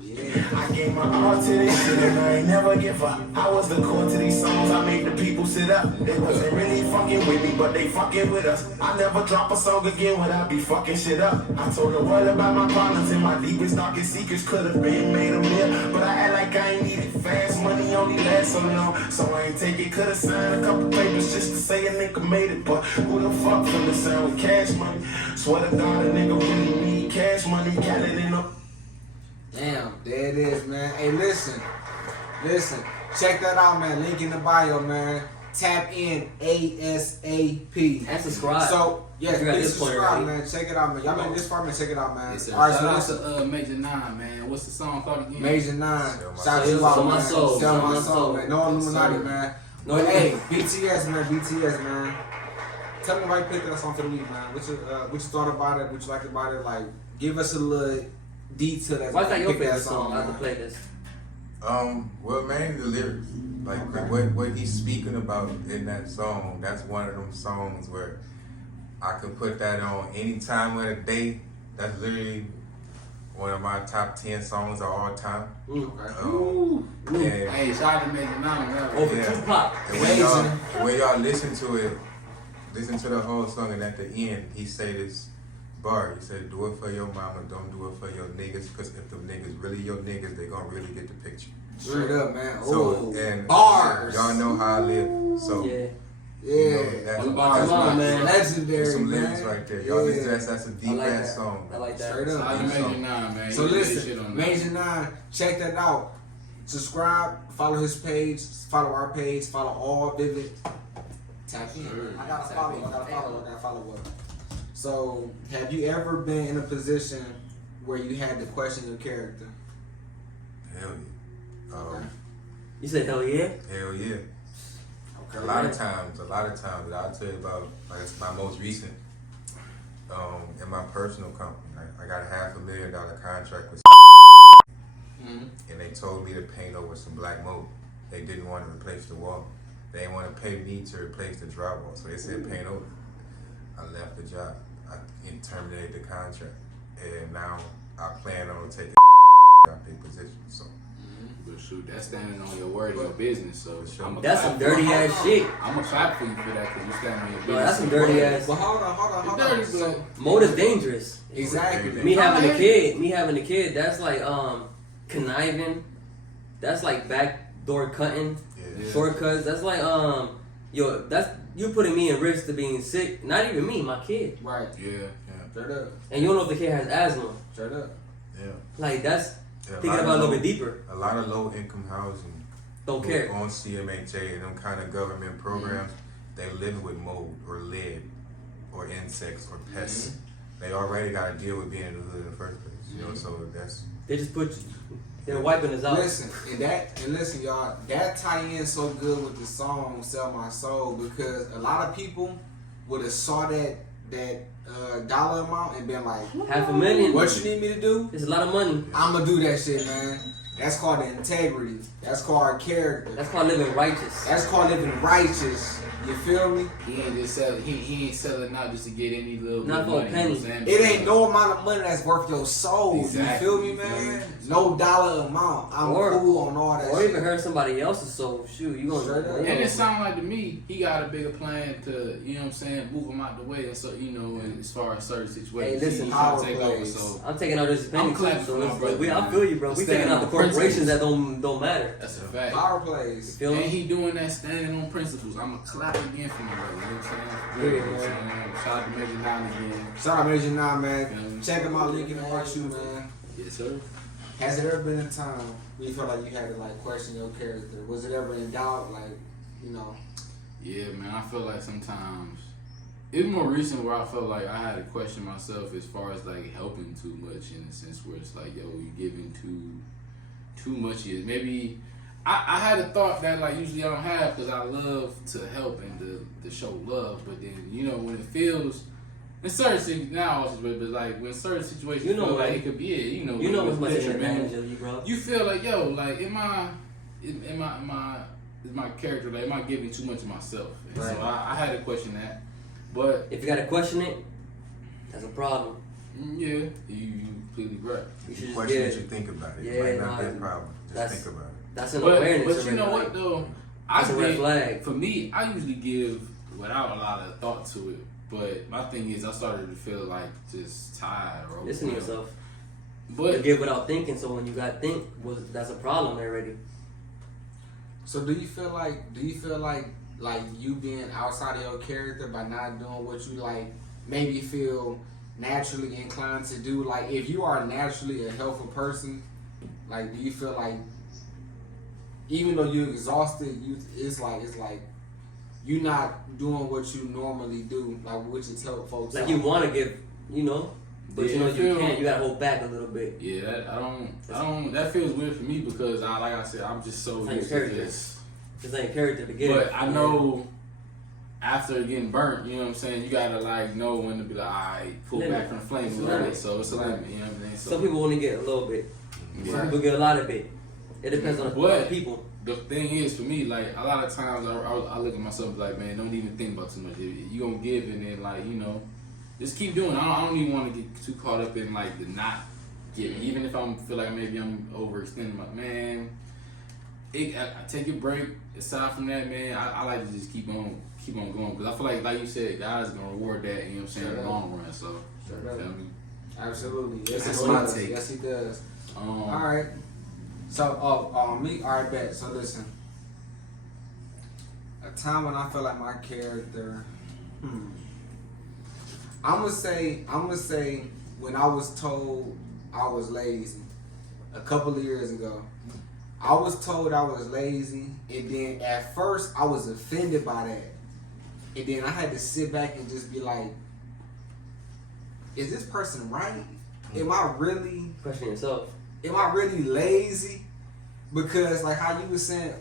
yeah. I gave my all to this shit and I ain't never give up. I was the core to these songs, I made the people sit up. They wasn't really fucking with me, but they fucking with us. I never drop a song again without be fucking shit up. I told the world about my problems and my deepest, darkest secrets could have been made a meal. But I act like I ain't need it. Fast money only lasts so long, so I ain't take it. Could have signed a couple papers just to say a nigga made it. But who the fuck finna sign with cash money? Swear to God, a nigga really need cash money. Got it in the... Damn, there it is, man. Hey, listen. Check that out, man. Link in the bio, man. Tap in ASAP. And subscribe. So, yeah, If you're at please this point subscribe, already. man. Check it out, man. Y'all made this far, man. Check it out, man. Yes, All right, so shout listen. out to Major Nine, man. What's the song called again? Major 9. Sell My Shout Soul. you out, Sell My man. Soul. Sell my Sell My soul, Soul. man. No Illuminati, Sir. man. No, But yeah. hey, BTS, man. BTS, man. Tell me why you picked that song for the week, man. What you thought about it? What you liked about it? Like, give us a little detail. That's Why's that your picked favorite song out man. the playlist? Well, mainly the lyrics. Like what he's speaking about in that song. That's one of them songs where I could put that on any time of the day. That's literally one of my top 10 songs of all time. Okay. And Hey, shout out to Major Nine. man. Over Yeah. Tupac. And when y'all listen to it, listen to the whole song, and at the end, he say this bar. He said, "Do it for your mama, don't do it for your niggas, because if the niggas really your niggas, they gonna really get the picture." Straight up, man. So, Oh, and bars. y'all know how I live. So, Yeah. you know, Yeah. that's, All about that's Come on, my- man. Legendary, There's some man. lyrics right there. Y'all Yeah. listen to that's a I deep like ass that. song. I like that. Straight up. Shout out to Deep Major song. Nine, man. So He did listen, shit on that. Major 9, check that out. Subscribe, follow his page, follow our page, follow all Vivvid. Tap in. I gotta follow up. So, have you ever been in a position where you had to question your character? Hell yeah. You said hell yeah? Hell yeah. Okay. A lot of times, but I'll tell you about like my most recent in my personal company. I got a $500,000 contract with and they told me to paint over some black mold. They didn't want to replace the wall. They didn't want to pay me to replace the drywall, so they said paint over. I left the job. I terminated the contract, and now I plan on taking out their position. So But shoot, that's standing on your word, your business. So For sure. I'm That's some dirty ass shit. I'm gonna clap for you for that because you stand on your business. Bro, that's some dirty ass. Well, hold on. Dirty, So, Mode is dangerous. exactly. Me having a kid, that's like conniving. That's like backdoor cutting, yeah. shortcuts. That's like that's you putting me in risk to being sick. Not even me, my kid. Right. Yeah. Straight up. And you don't know if the kid has asthma. Straight up. Yeah. Like that's Yeah, thinking about it a little bit deeper. A lot of low income housing Don't care. on CMHA and them kind of government programs, they living with mold or lead or insects or pests. They already got to deal with being in the hood in the first place, you know. So that's They just put they're wiping us out. Listen, listen, y'all. That tie in so good with the song "Sell My Soul" because a lot of people would have saw that dollar amount and been like, $500,000. what you need me to do? It's a lot of money. I'm gonna do that shit, man. That's called integrity. That's called character. That's called living righteous. That's called living righteous. You feel me? He ain't just selling. He ain't selling out just to get any little Not bit for of a money. penny. You know what I'm It saying? ain't no amount of money that's worth your soul. Exactly. You feel me, man? No dollar amount. I'm cool on all that Or shit. even hurt somebody else's soul. Shoot, you Straight gonna. up. And it sounds like to me, he got a bigger plan to, you know what I'm saying, move him out the way, and so and as far as certain situations, Hey, listen, he's trying to power take over. plays. So I'm taking out this I'm opinion too, clapping so for my it's, brother, I man. feel you, bro. We Standing taking out the on corporations principles. that don't matter. that's a fact. Power plays. Feel And me? he doing that standing on principles. I'm going to clap again for my brother. You know what I'm saying? Yeah, You know what I'm saying? Shout out to Major 9 again. Shout out Major 9, man. Yeah. Check him out, link in the you, man. Yes, sir. Has it ever been a time where you felt like you had to like question your character? Was it ever in doubt? Like, you know. Yeah, man. I feel like sometimes it's more recent where I felt like I had to question myself as far as like helping too much in a sense where it's like, yo, you giving too much. Maybe I had a thought that like usually I don't have because I love to help and to show love, but then when it feels in certain now, but like when certain situations, You know, feel like right? it could be You know when what's it's much of an detrimental. advantage of you, bro. You feel like, yo, like is my character, like am I giving too much of myself? And Right. so I had to question that. But If you gotta question it, that's a problem. yeah, you completely right. You should just Question get what you it. think about it. Yeah, It might not be nah, a problem. Just that's- think about it. That's an But awareness. you know already, what like, though? That's a red think- flag. For me, I usually give without a lot of thought to it. But my thing is, I started to feel like just tired or Listen to overwhelmed. yourself. You But give without thinking, so when you got think, that's a problem already. So do you feel like you being outside of your character by not doing what you like maybe feel naturally inclined to do? Like if you are naturally a helpful person, like do you feel like even though you're exhausted, it's like you not doing what you normally do, like which is help folks Like out. you want to give, but Yeah, you I feel- can't. You gotta hold back a little bit. yeah, I don't. That feels weird for me because like I said, I'm just so It's like used to character. this. This ain't character to give. But I know after getting burnt, you know what I'm saying, you gotta like know when to be like, alright, pull Limit. back from the flame a It's a little limit. bit. So it's a limit, you know what I'm saying? So Some people only get a little bit. yeah. Some people get a lot of it. It depends on the But people. the thing is, for me, like a lot of times I look at myself like, man, don't even think about too much. You gonna give and then like just keep doing it. I don't even want to get too caught up in like the not giving. Even if I feel like maybe I'm overextending my man. I take a break. Aside from that, man, I like to just keep on going because I feel like you said, God's gonna reward that. You know what I'm saying in the long run. So, Straight you up. feel me? Absolutely. Yes, That's he my does. take. Yes, he does. Um, All right. So, me. All right, bet. So listen. A time when I feel like my character. I'm gonna say when I was told I was lazy a couple of years ago. I was told I was lazy, and then at first I was offended by that, and then I had to sit back and just be like, "Is this person right? Am I really?" Question yourself. Am I really lazy? Because like how you were saying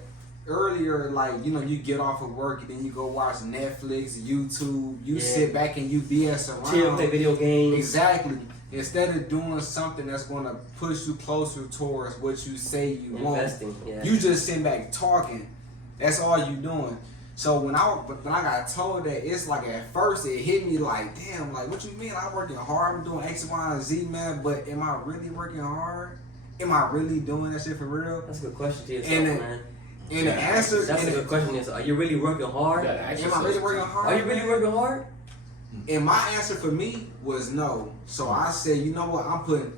earlier, like you get off of work and then you go watch Netflix, YouTube, you Yeah. sit back and you BS around. Chill, play video games. Exactly. Instead of doing something that's gonna push you closer towards what you say you want, Investing. Yeah. you just sitting back talking. That's all you doing. So when I got told that, it's like at first it hit me like, damn, like what you mean? I'm working hard, I'm doing X, Y, and Z, man. But am I really working hard? Am I really doing that shit for real? That's a good question to yourself, And man. And the answer, That's a good question to yourself. Are you really working hard? You gotta ask am I yourself really working sometimes. hard? Are you really working hard? And my answer for me was no. So I said, you know what? I'm putting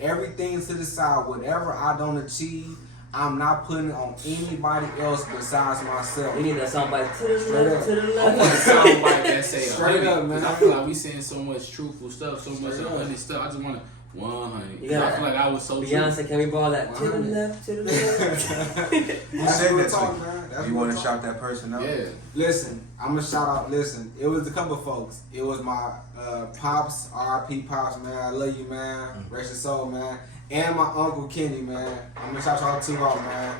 everything to the side. Whatever I don't achieve, I'm not putting it on anybody else besides myself. You need that soundbite to the Straight left, up. to the I want a left. soundbite that say Straight 100. up, man. 'Cause I feel like we saying so much truthful stuff, so much Straight up. 100 stuff. I just want 100. You 'Cause I gotta- feel like I was so true. Beyonce, can we borrow that? To the 100. left, to the left. Who That's said real that talk, to man. That's you? You real want to talk. shout that person out? Yeah. Listen, I'm gonna shout out. Listen, it was a couple of folks. It was my pops, RP pops, man. I love you, man. Rest your soul, man. And my uncle Kenny, man. I'm gonna shout y'all two out, man.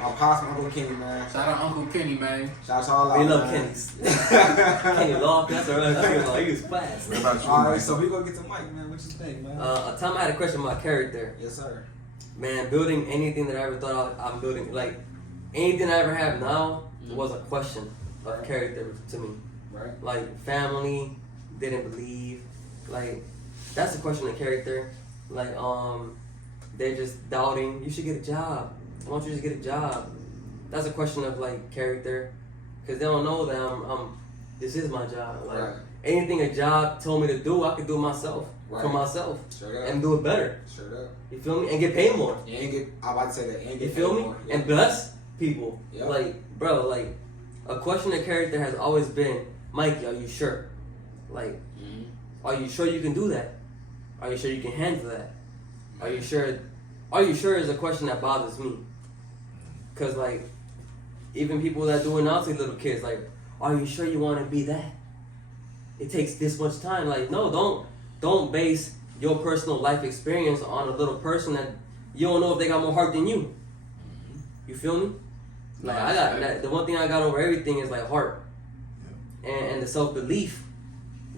My pops, my Uncle Kenny, man. Shout out Uncle Kenny, man. Shout out to all We out, love man. Kenny's. Kenny Loft, that's right. He was class. What about you, All right, Mike? so we gonna get to Mike, man. What you think, man? A time I had a question about character. Yes, sir. Man, building anything that I ever thought I'm building, like anything I ever have now was a question of character to me. Right. Like family, didn't believe. Like that's a question of character. Like they're just doubting. You should get a job. Why don't you just get a job? That's a question of like character, because they don't know that I'm. This is my job. Like Right. anything a job told me to do, I could do it myself for Right. myself Straight up. and do it better. Straight up. You feel me? And get paid more. You ain't get. I'm about to say that. You ain't You get feel paid me? more. And bless people. Yeah. Like, bro, like, a question of character has always been, Mikey, are you sure? Like, are you sure you can do that? Are you sure you can handle that? Are you sure? Are you sure is a question that bothers me. Cause like, even people that do announce little kids, like, are you sure you want to be that? It takes this much time. Like, no, don't base your personal life experience on a little person that you don't know if they got more heart than you. You feel me? Like I got that, the one thing I got over everything is like heart, and the self belief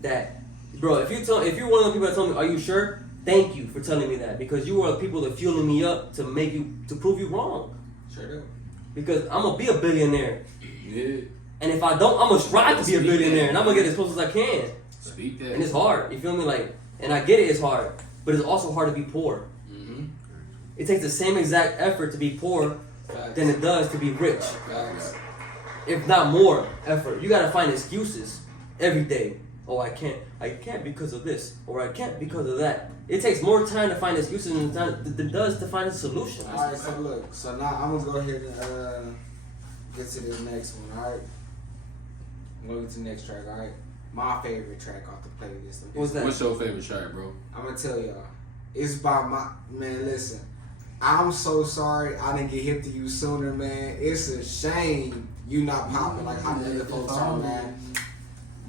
that, bro. If you're one of the people that told me, are you sure? Thank you for telling me that, because you were the people that fueling me up to prove you wrong. Straight up. Because I'm gonna be a billionaire, Yeah. and if I don't, I'm gonna strive to be a billionaire, and I'm gonna get as close as I can. Speak that. And it's hard. You feel me? Like, and I get it. It's hard, but it's also hard to be poor. Mm-hmm. It takes the same exact effort to be poor Facts. than it does to be rich. Facts. If not more effort. You gotta find excuses every day. Oh, I can't because of this, or I can't because of that. It takes more time to find excuses than it does to find a solution. All right, so look. So now I'm gonna go ahead and get to this next one. All right. I'm gonna get to the next track. All right. My favorite track off the playlist. What's that? What's your favorite track, bro? I'm gonna tell y'all. It's by my man. Listen, I'm so sorry I didn't get hip to you sooner, man. It's a shame you not popping like how the other folks are, man.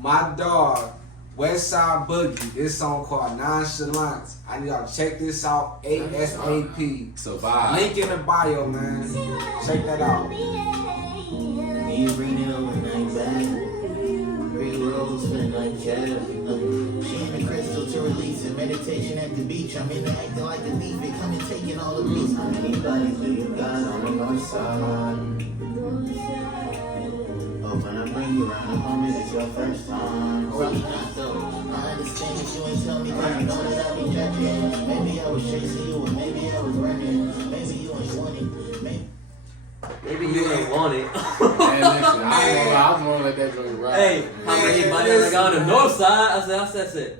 My dog, Westside Boogie. This song called Nonchalant. I need y'all to check this out. ASAP. Survive. Link in the bio, man. Check that out. Me and Reno and I'm back. Pre-rolls feeling like Jeff. She in the crystal to release and meditation at the beach. I'm in the acting like a thief and come and taking all the beats. Anybody who you got on the north side. Oh, when I bring you around the home, it's your first time. Probably not though. I understand if you ain't tell me, cause you know that I be judging. Maybe I was chasing you, or maybe I was running. Maybe you ain't wanting. Maybe you ain't want it. Man, listen, I was gonna let that joke ride. Hey, how many buddy that got on the north side? I said.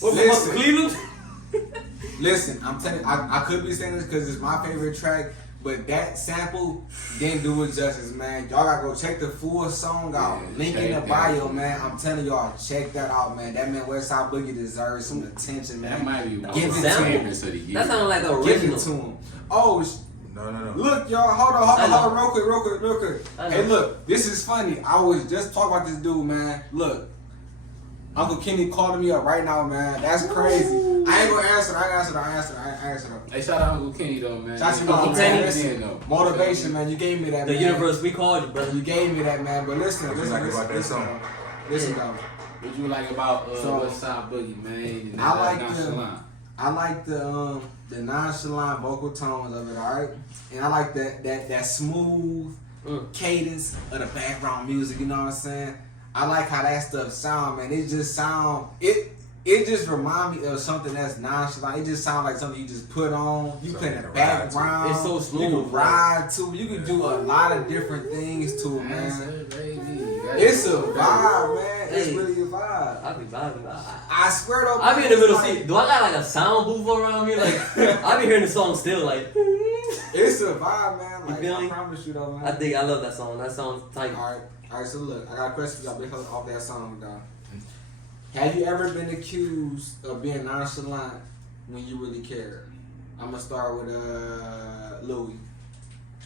What from Listen. Cleveland? Listen, I'm telling you, I could be saying this because it's my favorite track, but that sample didn't do it justice, man. Y'all gotta go check the full song out. Yeah, Link in the check bio, that. man. I'm telling y'all, check that out, man. That man Westside Boogie deserves some attention, That man. might be one Give of it the to him. favorites of the year. That sounded like the Give original. it to him. Oh, No. look, y'all. Hold on, real quick. I know. Hey, look, this is funny. I was just talking about this dude, man. Look, Uncle Kenny calling me up right now, man. That's crazy. I ain't gonna answer. I answer. Hey, shout out Uncle Kenny though, man. Shout out to Uncle you, Kenny man. did, Listen, though. motivation, man. You gave me that, The man. universe, we called you, brother. You gave me that, man. But listen, What you like about that song? Listen, though. What you like about So, Westside Boogie, man? And I like Nonchalant? I like the nonchalant vocal tones of it, alright? And I like that smooth cadence of the background music, you know what I'm saying? I like how that stuff sound, man. It just remind me of something that's nonchalant. It just sounds like something you just put on. You play in the background. It's so You smooth, can ride to. You can do a lot of different things to it, man. It's a vibe, man. It's Hey. really a vibe. I be vibing. I swear though. I be in the middle it's like- seat. Do I got like a sound booth around me? Like I be hearing the song still. Like It's a vibe, man. Like, feel I me? promise you though, man. I love that song. That song's tight. All right. So look, I got a question for y'all based off that song, dog. Have you ever been accused of being nonchalant when you really care? I'm gonna start with Louis.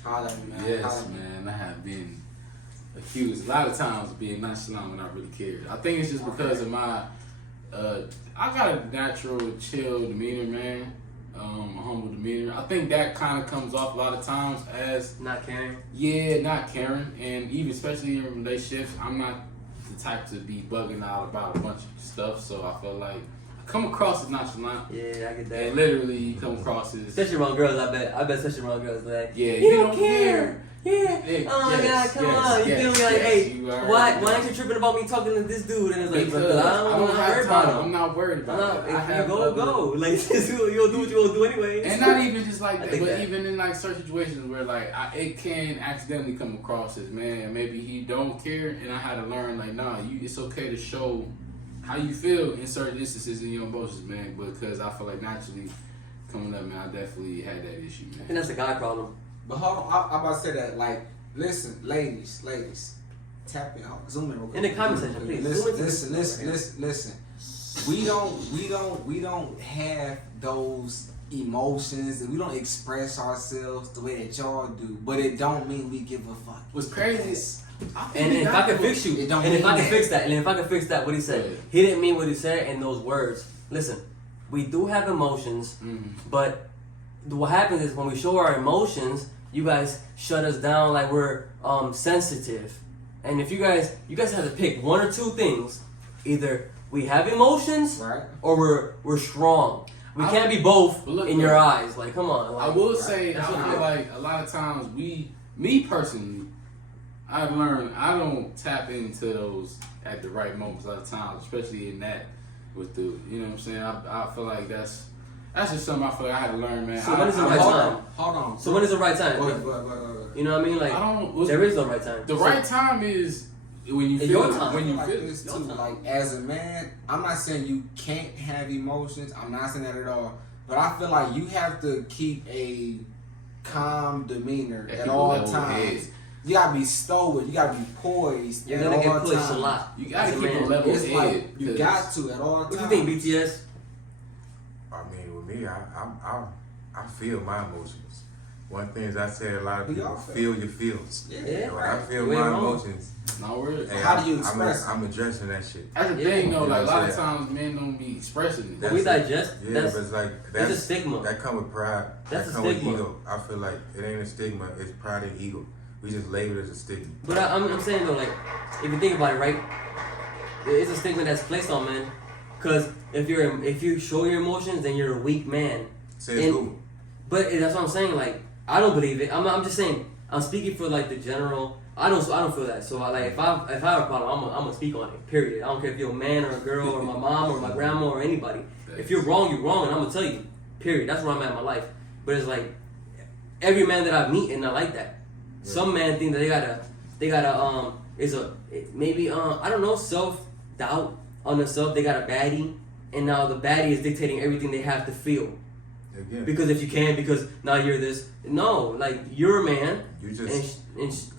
Holla at me, man. Holla Yes, at me. man. I have been accused a lot of times of being nonchalant when I really cared. I think it's just because of my, I got a natural chill demeanor, man. a humble demeanor. I think that kind of comes off a lot of times as not caring. Yeah, not caring, and even especially in relationships, I'm not the type to be bugging out about a bunch of stuff. So I feel like I come across as nonchalant. Yeah, I get that. And literally, you come across as especially around girls. I bet especially around girls like yeah, you don't care. Yeah. Oh my God, come on. You feel me? Like, hey, why aren't you tripping about me talking to this dude? And it's like, because I'm not worried about him. I'm not worried about it. If you go. Like, you'll do what you want to do anyway. And not even just like that, but that. even in like certain situations where like it can accidentally come across as, man, maybe he don't care, and I had to learn like, nah, it's okay to show how you feel in certain instances in your emotions, man. Because I feel like naturally coming up, man, I definitely had that issue, man. And that's a guy problem. But hold on, I'm about to say that, like, listen, ladies, tap in, zoom in real quick. In the comment section, please. Listen. We don't have those emotions, and we don't express ourselves the way that y'all do. But it don't mean we give a fuck. What's crazy is, and if I can fix you, and if I can fix that, what he said, he didn't mean what he said in those words. Listen, we do have emotions, but what happens is when we show our emotions, you guys shut us down like we're sensitive. And if you guys have to pick one or two things, either we have emotions, right, or we're strong. We can't be both in your eyes. Like, come on. Like, I will say, I feel like a lot of times me personally, I've learned I don't tap into those at the right moments a lot of times, especially in that with the, you know what I'm saying? I feel like that's just something I feel like I had to learn, man. So when is the right time? Hold on. So when is the right time? Wait. You know what I mean? Like, there is no right time. The right time is when you feel your time. When you like feel this too. Like, as a man, I'm not saying you can't have emotions. I'm not saying that at all. But I feel like you have to keep a calm demeanor at all times. You gotta be stoic. You gotta be poised. You're gonna get pushed a lot. You gotta keep a level head. Like, you got to at all times. What do you think, BTS? I mean, with me, I feel my emotions. One thing is I say a lot of people feel your feels. Yeah. When I feel my emotions, no worries. How do you express? I'm addressing that shit. That's the thing, though. Like a lot of times, men don't be expressing it. But we digest. Yeah, but it's like that's a stigma. That come with pride. That's that come with ego. I feel like it ain't a stigma. It's pride and ego. We just label it as a stigma. But I'm saying though, like, if you think about it, right, it's a stigma that's placed on men. Cause if you show your emotions, then you're a weak man. Says who? But that's what I'm saying. Like, I don't believe it. I'm just saying. I'm speaking for like the general. I don't feel that. So like, if I have a problem, I'm gonna speak on it. Period. I don't care if you're a man or a girl or my mom or my grandma or anybody. If you're wrong, you're wrong, and I'm gonna tell you. Period. That's where I'm at in my life. But it's like every man that I meet, and I like that. Yeah. Some men think that they gotta maybe I don't know, self-doubt on themselves. They got a baddie, and now the baddie is dictating everything they have to feel. Again. Because if you can, because now you're this. No, like, you're a man,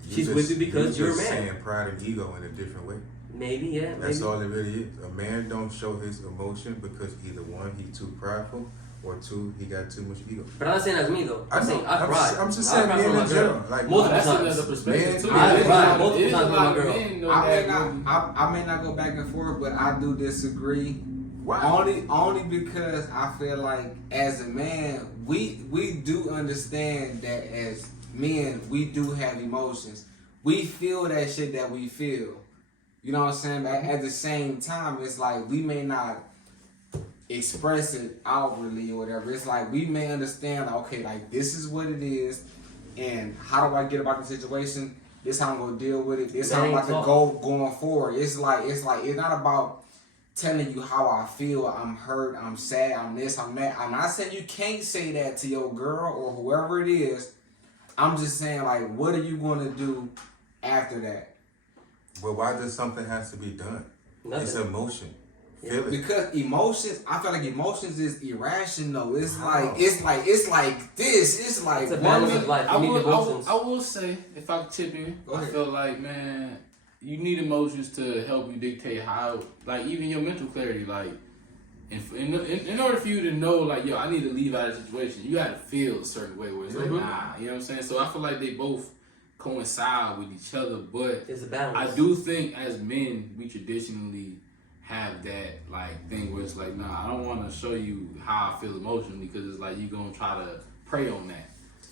she's with you because you're a man. You're saying pride and ego in a different way. Maybe, yeah. That's all it really is. A man don't show his emotion because either one, he too prideful, or two, he got too much ego. But I'm not saying that's me though. I'm saying I cry. I'm just saying men in general. Like, multiple that's times. another perspective too. I cry multiple times with my girl. I may not go back and forth, but I do disagree. Wow. Only because I feel like as a man, we do understand that as men, we do have emotions. We feel that shit that we feel. You know what I'm saying? But at the same time, it's like we may not express it outwardly or whatever. It's like we may understand, like, okay, like, this is what it is, and how do I get about the situation? This how I'm gonna deal with it. This how I'm about to go going forward. It's not about telling you how I feel. I'm hurt, I'm sad, I'm this, I'm that. I'm not saying you can't say that to your girl or whoever it is. I'm just saying, like, what are you gonna do after that? Well, why does something have to be done? Nothing. It's emotion. Yeah. Feel it. Because emotions, I feel like emotions is irrational. It's like this. It's like it's a balance of life. I will say, if I could chip in, I feel like, man, you need emotions to help you dictate how, like, even your mental clarity, like, in order for you to know, like, yo, I need to leave out of the situation, you got to feel a certain way where it's like, nah, you know what I'm saying? So I feel like they both coincide with each other, but it's a balance. I do think as men, we traditionally have that like thing where it's like, nah, I don't want to show you how I feel emotionally because it's like you gonna try to prey on that.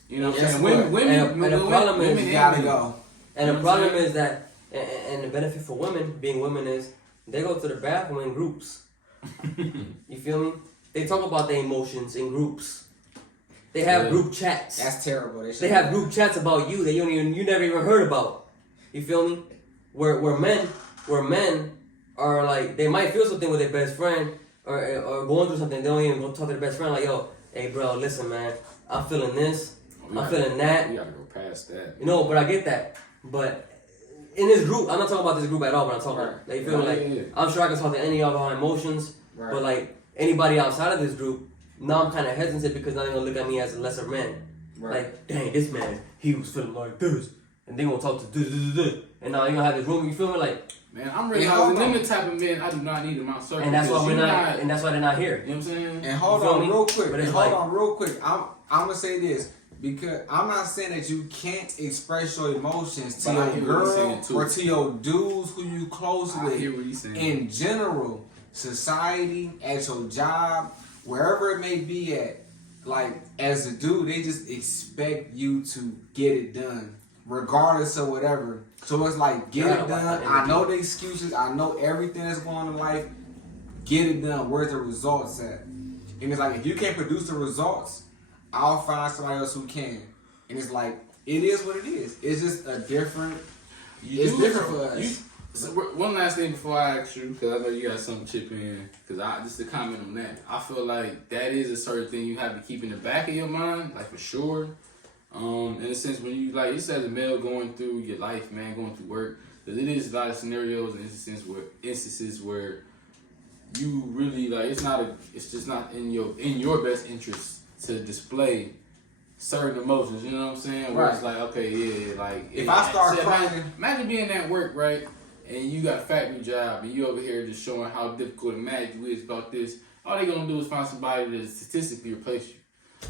You know what I'm saying? Women, and the problem is You gotta go. And the problem is that, and the benefit for women, being women, is they go to the bathroom in groups. You feel me? They talk about their emotions in groups. They have group chats. That's terrible. They have group chats about you that you never even heard about. You feel me? Where men are like, they might feel something with their best friend or going through something. They don't even go talk to their best friend like, yo, hey bro, listen man, I'm feeling this, I'm feeling that. You gotta go past that. You know, but I get that. But in this group, I'm not talking about this group at all, but I'm talking about, like, you feel me? Like, I'm sure I can talk to any of our emotions, but like, anybody outside of this group, now I'm kind of hesitant because now they're gonna look at me as a lesser man. Like, dang, this man, he was feeling like this. And they gonna talk to this. And now you're gonna have this room, you feel me? Like, man, I'm realizing them the type of men I do not need in my circle. and that's why and that's why they're not here. You know what I'm saying? And hold on real quick. I'm gonna say this because I'm not saying that you can't express your emotions to your girl or to your dudes who you close with. I hear what you're saying. In general, society, at your job, wherever it may be at, like as a dude, they just expect you to get it done, regardless of whatever. So it's like, get it done. I know the excuses. I know everything that's going on in life. Get it done. Where's the results at? And it's like, if you can't produce the results, I'll find somebody else who can. And it's like, it is what it is. It's just a different. It's different for us. So one last thing before I ask you, because I know you got something to chip in. Because just to comment on that, I feel like that is a certain thing you have to keep in the back of your mind, like for sure. In a sense, when you like, it's as a male going through your life, man, going through work, because it is a lot of scenarios and instances where you really like, it's just not in your best interest to display certain emotions. You know what I'm saying? Where it's like, okay, yeah, like if I start crying, imagine being at work, right? And you got a factory job, and you over here just showing how difficult and mad you is about this. All they gonna do is find somebody to statistically replace you.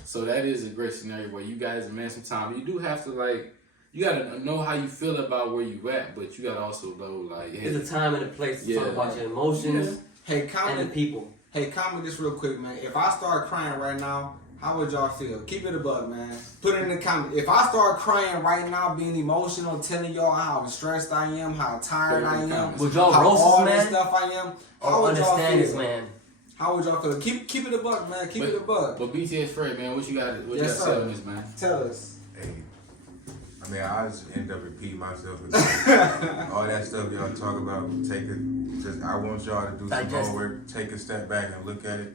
So that is a great scenario where you guys man some time. You do have to like, you gotta know how you feel about where you at, but you gotta also know like, hey, there's a time and a place to talk about your emotions and the people. Hey, comment this real quick, man. If I start crying right now, how would y'all feel? Keep it a buck, man. Put it in the comments. If I start crying right now, being emotional, telling y'all how stressed I am, how tired I am, would y'all how roast all this this man? stuff I am, how would y'all Understand feel? this man. How would y'all feel? Keep it a buck, man. Keep it a buck. But BTS Fred, man, what you got to tell on this, man? Tell us. Hey, I mean, I just end up repeating myself with all that stuff y'all talk about. I want y'all to do some homework, take a step back and look at it,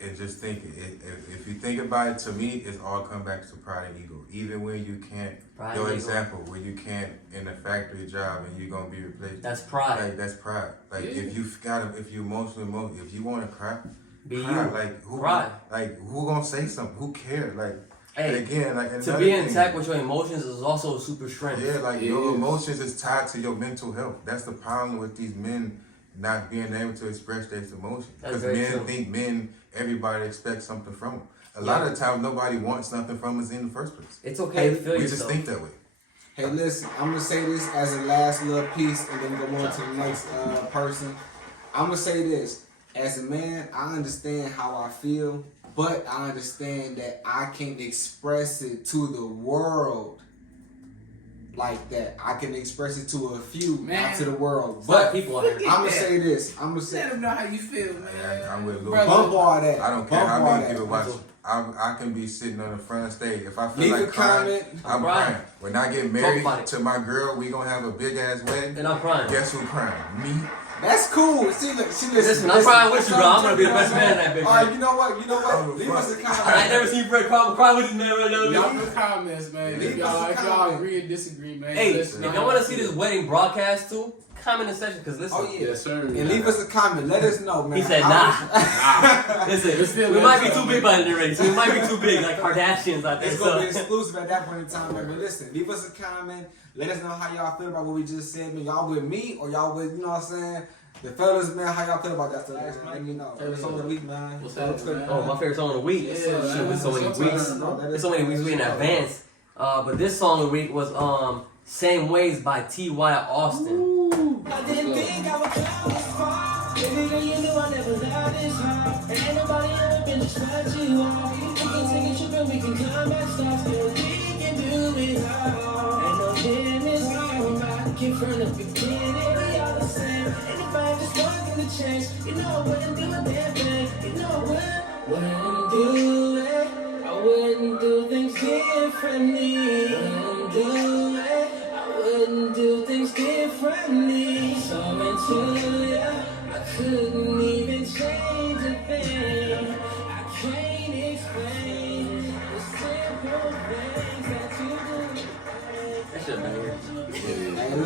and just think. If you think about it, to me, it's all come back to pride and ego. Even when you can't, your example, when you can't in a factory job and you're gonna be replaced. That's pride. Like that's pride. Like if you emotional, if you want to cry, be cry. you. Like who? Cry. Like who gonna say something? Who cares? Like. Hey, again, like to be intact with your emotions is also a super strength. Yeah, like your emotions is tied to your mental health. That's the problem with these men not being able to express their emotions. Because men think everybody expects something from them. A lot of the time, nobody wants nothing from us in the first place. It's okay to feel yourself. We just think that way. Hey, listen, I'm going to say this as a last little piece and then go on to the next person. I'm going to say this. As a man, I understand how I feel. But I understand that I can't express it to the world like that. I can express it to a few, not to the world. But people I'm gonna say this. I'm gonna say. Let them know how you feel, man. I'm with Lou. Bump all that. I don't care how many people watch. I can be sitting on the front of the stage. If I feel leave like a crying, comment. I'm crying. When I get married to my girl, we gonna have a big ass wedding. And I'm crying. Guess who crying? Me. That's cool. See, listen. I'm crying with you, bro. I'm gonna be the best man in that bitch. Alright, you know what? Leave us a comment. I ain't never seen Brett cry with this man right now. Y'all put comments, man. If y'all agree and disagree, man. Hey, if y'all want to see this wedding broadcast too, comment in the section, because listen. Oh, yeah. Yes, sir. And leave us a comment. Let us know, man. He said, nah. Listen, we might be too big by the already, so we might be too big, like Kardashians out there. It's going to be exclusive at that point in time, man. But listen, leave us a comment. Let us know how y'all feel about what we just said, man. Y'all with me or y'all with, you know what I'm saying? The fellas, man, how y'all feel about that stuff? Let me know. Favorite song of the week, man. What's up, man? Oh, my favorite song of the week. Yeah, It's so many weeks. It's so many weeks we in advance. But this song of the week was Same Ways by T.Y. Austin. I didn't think I would come this far. girl, you know I never loved this hard. And ain't nobody ever been just what you are. We can take a trip and we can climb back stars. Girl, we can do it all. Ain't no limits, I'm back in front of the beginning. We all the same. And if I just wanted to change, you know I wouldn't do a damn thing. You know I wouldn't do it. I wouldn't do things differently. Wouldn't do it. I wouldn't do things differently. So into ya, I couldn't even change a thing. I can't explain the simple things that you do. That shit banger. Hey,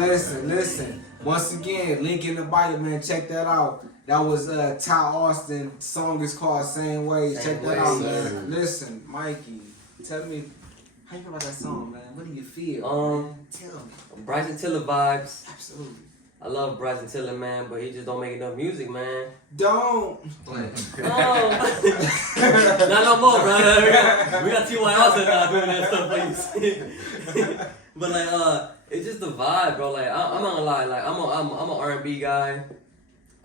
listen. Once again, link in the bio, man. Check that out. That was Ty Austin. Song is called Same Way. Check that out, man. Listen, Mikey, tell me how you feel about that song, man. What do you feel? Tell me. Bryson Tiller vibes. Absolutely. I love Bryson Tiller, man, but he just don't make enough music, man. Don't. Not no more, bro. We got T.Y. Austin now doing that stuff for you. But like, it's just the vibe, bro. Like, I'm not gonna lie. Like, I'm an R&B guy.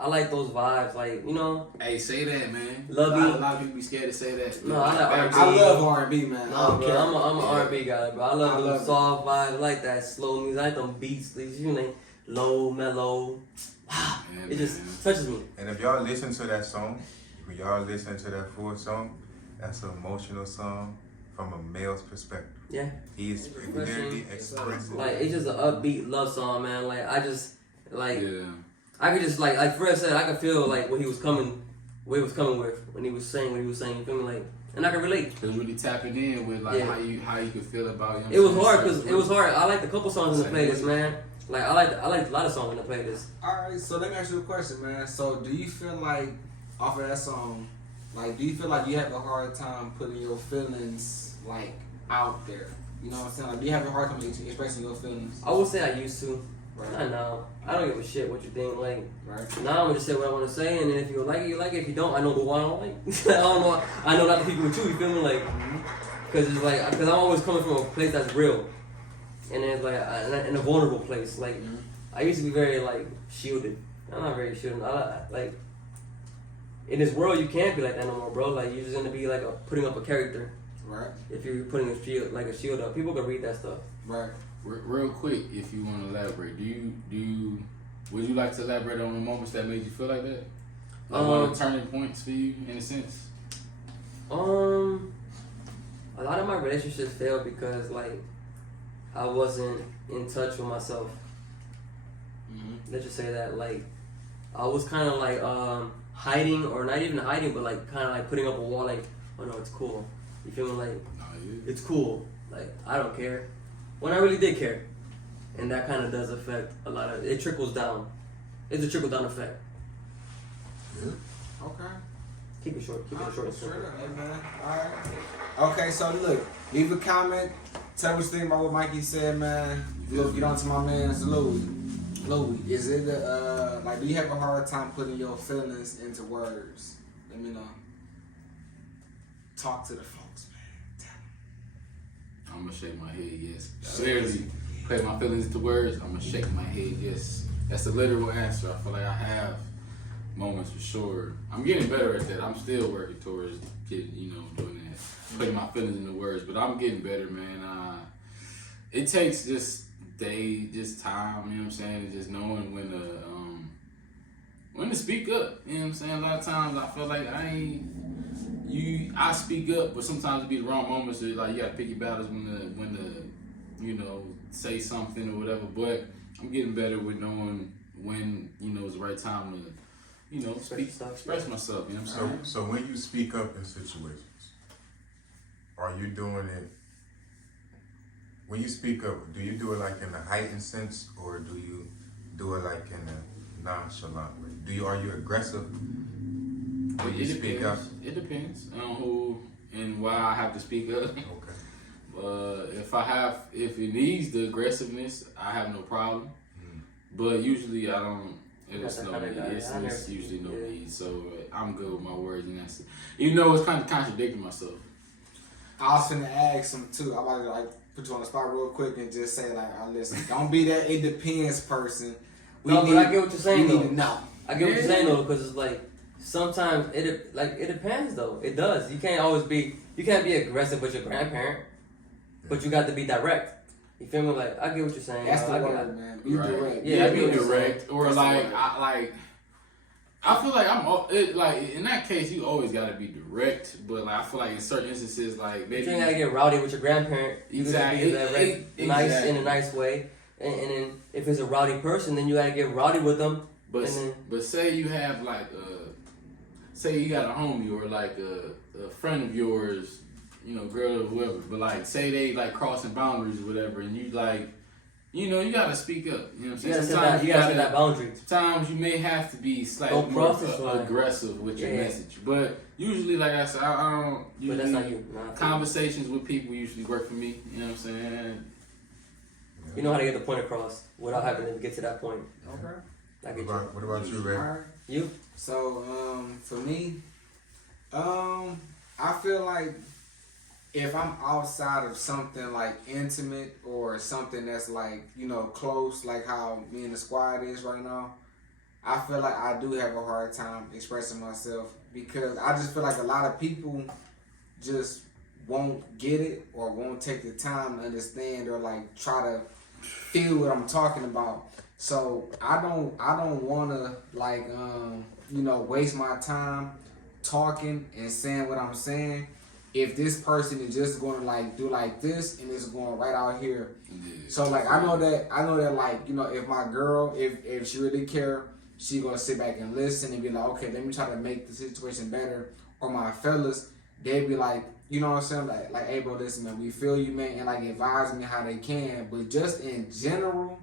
I like those vibes, like, you know. Hey, say that, man. Love a you. lot of people be scared to say that. No, I like R&B. I love R&B, man. Nah, bro, I'm an Yeah. R&B guy, bro. I love those soft vibes. I like that slow music. I like them beats. These, you know, low, mellow. Wow, Yeah, it just man. touches me. And if y'all listen to that song, when y'all listen to that full song, that's an emotional song from a male's perspective. Yeah. He's literally expressing. Like, it's just an upbeat love song, man. Like, I just, like, Yeah. I could just, like Fred said, I could feel, like, what he was coming with when he was saying what he was saying, you feel me? Like, and I can relate. Cause really tapping in with, like, Yeah. how you could feel about It was hard, because it was hard. I liked a couple songs in the playlist, man. Like, I liked a lot of songs in the playlist. Alright, so let me ask you a question, man. So do you feel like, off of that song, like, do you feel like you have a hard time putting your feelings, like, out there? You know what I'm saying? Like, do you have a hard time expressing your feelings? I would say I used to. Right. Not now. I don't give a shit what you think. Like, Right. now I'm gonna just say what I want to say, and then if you like it, you like it. If you don't, I know the one I don't like. I don't know. I know not the people too. You feel me? Like, because it's like, because I'm always coming from a place that's real, and then it's like in a vulnerable place. Like, I used to be very like shielded. I'm not very shielded. Like, in this world, you can't be like that no more, bro. Like, you're just gonna be like putting up a character. Right. If you're putting a shield up, people can read that stuff. Right. Real quick, if you want to elaborate, would you like to elaborate on the moments that made you feel like that? Like one of the turning points for you, in a sense. A lot of my relationships failed because like I wasn't in touch with myself. Let's just say that, like, I was kind of like hiding, or not even hiding, but like kind of like putting up a wall, like, oh no, it's cool. You feel me? Like, it's cool. Like, I don't care. When I really did care. And that kind of does affect a lot of, it trickles down. It's a trickle down effect. Okay. Keep it short. Keep it short and simple. Sure, hey, man. Alright. Okay, so look, leave a comment. Tell me what you think about what Mikey said, man. Look, get on to my man, Louis. Louis, is it like, do you have a hard time putting your feelings into words? Let me know. Talk to the folks, man. Tell them. I'm gonna shake my head, yes. Seriously, put my feelings into words. I'm gonna shake my head, yes. That's the literal answer. I feel like I have moments for sure. I'm getting better at that. I'm still working towards getting, doing that, putting my feelings into words. But I'm getting better, man. It takes just time. You know what I'm saying, and just knowing when to speak up. You know what I'm saying. A lot of times I feel like I speak up, but sometimes it be the wrong moments. So like, you gotta pick your battles when to say something or whatever. But I'm getting better with knowing when it's the right time to express myself. You know what I'm saying. So when you speak up in situations, are you doing it? When you speak up, do you do it like in a heightened sense, or do you do it like in a nonchalant way? Are you aggressive when you speak up? It depends on who and why I have to speak up. Okay. If it needs the aggressiveness, I have no problem. But usually I don't. It's no need. It's usually no need. So I'm good with my words, and that's it. Even though it's kind of contradicting myself. I was finna ask him too. I want to like put you on the spot real quick and just say like, listen, don't be that it depends person. I get what you're saying. We need to know. I get what you're saying though, because it's like sometimes it depends though. It does. You can't be aggressive with your grandparent, but you got to be direct. You feel me? Like I get what you're saying. That's the word, man. Be direct. Yeah, be direct. Or I feel like in that case you always gotta be direct, but like I feel like in certain instances like maybe you ain't gotta get rowdy with your grandparent. You gotta be direct, nice in a nice way, and then if it's a rowdy person, then you gotta get rowdy with them. But say you have like say you got a homie or like a friend of yours, you know, girl or whoever, but like say they like crossing boundaries or whatever, and you like. You know, you gotta speak up. You know what I'm saying? Sometimes you gotta set that boundary. Sometimes you may have to be slightly more aggressive with your message. But usually, like I said, I don't usually, but that's not you. Conversations with people usually work for me. You know what I'm saying? You know how to get the point across without having to get to that point. Okay. What about you, Ray? Right. You? So, for me, I feel like if I'm outside of something like intimate or something that's like, you know, close, like how me and the squad is right now, I feel like I do have a hard time expressing myself because I just feel like a lot of people just won't get it or won't take the time to understand or like try to feel what I'm talking about. So I don't want to like, you know, waste my time talking and saying what I'm saying. If this person is just going to like do like this and it's going right out here. Yeah. So like I know that like, you know, if my girl, if she really care, she gonna sit back and listen and be like, okay, let me try to make the situation better. Or my fellas, they be like, you know what I'm saying? Like, hey bro, listen man, we feel you man, and like advise me how they can. But just in general,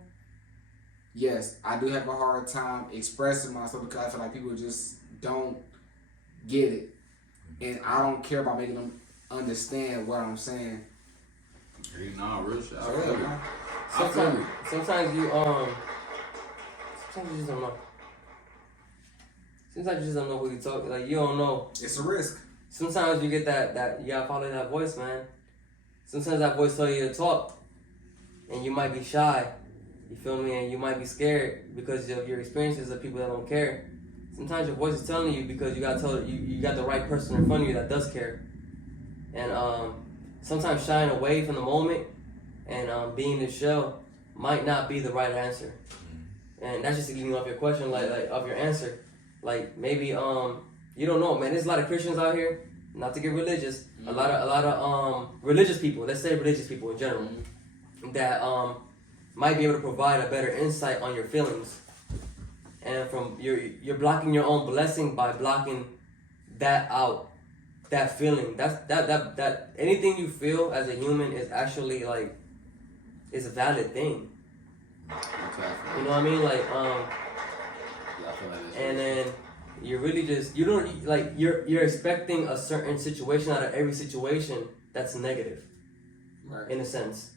yes, I do have a hard time expressing myself because I feel like people just don't get it. And I don't care about making them understand what I'm saying. Nah, real shit. Sometimes you just don't know. Sometimes you just don't know who you talk. Like you don't know. It's a risk. Sometimes you get that you gotta follow that voice, man. Sometimes that voice tell you to talk, and you might be shy. You feel me? And you might be scared because of your experiences of people that don't care. Sometimes your voice is telling you because you got the right person in front of you that does care. And sometimes shying away from the moment and being in the shell might not be the right answer. And that's just leading off your question, like of your answer. Like maybe you don't know, man. There's a lot of Christians out here. Not to get religious, a lot of religious people. Let's say religious people in general that might be able to provide a better insight on your feelings. And from you're blocking your own blessing by blocking that out, that feeling. That anything you feel as a human is actually like is a valid thing. You know what I mean? Like and then you're really just you're expecting a certain situation out of every situation that's negative, right? In a sense.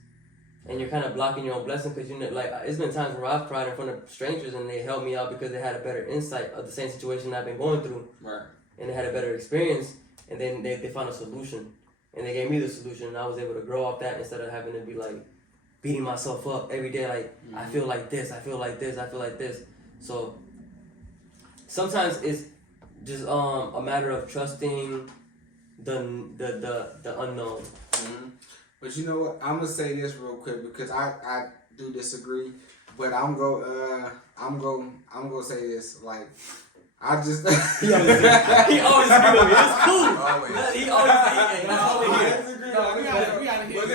And you're kind of blocking your own blessing because you know, like it's been times where I've cried in front of strangers and they helped me out because they had a better insight of the same situation I've been going through, right? And they had a better experience, and then they found a solution, and they gave me the solution, and I was able to grow off that instead of having to be like beating myself up every day, like I feel like this, I feel like this, I feel like this. So sometimes it's just a matter of trusting the unknown. Mm-hmm. But you know what? I'm gonna say this real quick because I do disagree, but I'm gonna say this like I just he always agree with me. It's cool. Always. He always that's all we hear. No, we gotta hear.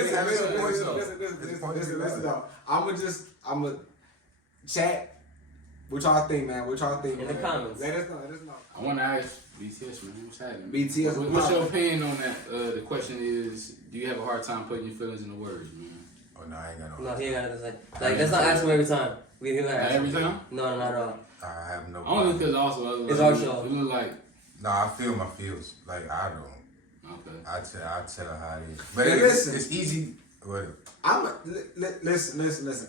Listen though. I'm gonna chat. What y'all think, man? What y'all think in the comments? Let us know. I want to ask BTS, man, what's happening? BTS, what's your opinion on that? The question is, do you have a hard time putting your feelings into words, man? Oh no, I ain't got no. No, he ain't got nothing to say. Like that's not asking every time. We hear that every time. No, not at all. I have no. Only because also it's our show. It look like. No, I feel my feels. Like I don't. Okay. I tell how it is. But it's easy. Listen.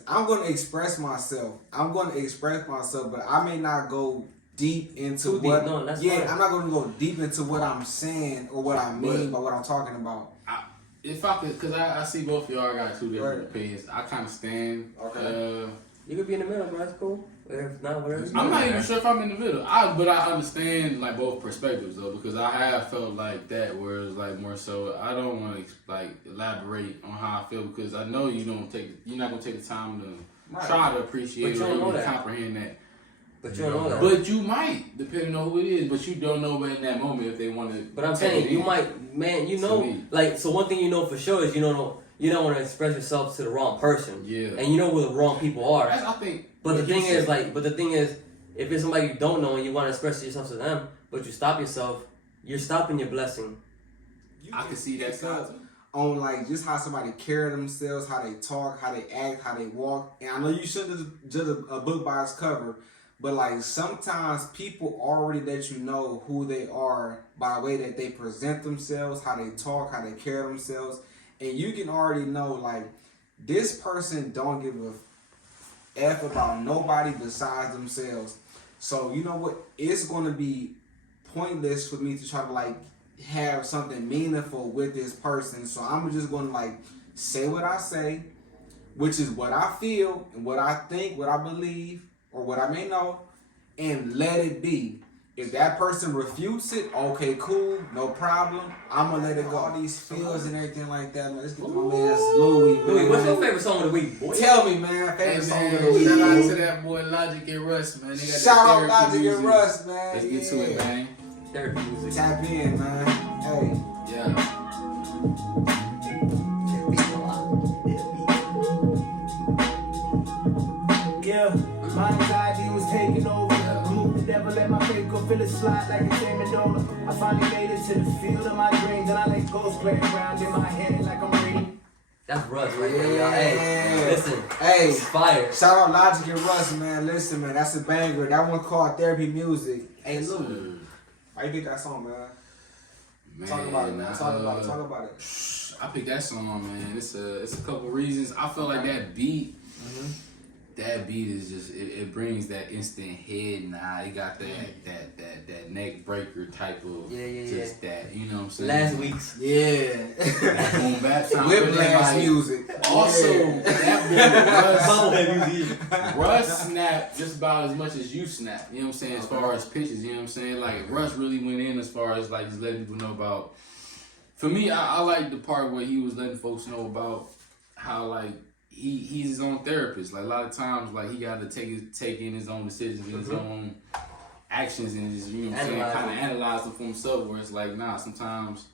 I'm gonna express myself. But I may not go deep into what. No, that's fine. I'm not gonna go deep into what I'm saying or what I mean by what I'm talking about. If I could, because I see both of y'all got two different opinions. I kind of stand You could be in the middle, bro. That's cool. If not, whatever. I'm not even sure if I'm in the middle. But I understand like both perspectives though, because I have felt like that, where it's like more so. I don't want to like elaborate on how I feel because I know you're not gonna take the time to try to appreciate or comprehend that. But you don't know that. But you might, depending on who it is. But you don't know in that moment if they want to. But I'm saying you might, man. You know, like so. One thing you know for sure is you don't want to express yourself to the wrong person. Yeah. And you know where the wrong people are. I think. But the thing is, if it's somebody you don't know and you want to express yourself to them, but you stop yourself, you're stopping your blessing. I can see that side too. On like just how somebody carry themselves, how they talk, how they act, how they walk. And I know you shouldn't judge a book by its cover, but like sometimes people already let you know who they are by the way that they present themselves, how they talk, how they carry themselves, and you can already know like this person don't give a F about nobody besides themselves. So you know what? It's gonna be pointless for me to try to like have something meaningful with this person. So I'm just gonna like say what I say, which is what I feel and what I think, what I believe, or what I may know, and let it be. If that person refutes it, okay, cool, no problem. I'm gonna let it go. All these feels and everything like that, man. Let's get to my man Louis. Louis, what's your favorite song of the week, boy? Tell me, man. Favorite song of the week. Shout out to that boy Logic and Russ, man. They got Shout out Logic and Russ, man. Let's get to it, man. Therapy music. Tap in, man. Hey. Yeah. Yeah, my anxiety was taking over. Remove the devil, let my faith go, feel it slide like a Mandola. I finally made it to the field of my dreams, and I let ghosts play around in my head like I'm reading. That's Russ right there, y'all. Hey, listen. Hey, fire. Shout out Logic and Russ, man. Listen, man, that's a banger. That one called Therapy Music. Hey, Lou, why you pick that song, man? Talk about it, man. Talk about it. I picked that song, man. It's a couple reasons. I feel like that beat. Mm-hmm. That beat is just it brings that instant head nod. It got that neck breaker type of that, you know what I'm saying? Last week's. Yeah. That boom bap sound. Whiplash music. Also, that boy Russ snapped just about as much as you snap. You know what I'm saying? As far as pitches, you know what I'm saying? Like Russ really went in as far as like just letting people know about. For me, I like the part where he was letting folks know about how like he's his own therapist. Like a lot of times, like he got to take in his own decisions and his own actions and just, you know what I'm saying, kind of analyze them for himself. Where it's like, nah, sometimes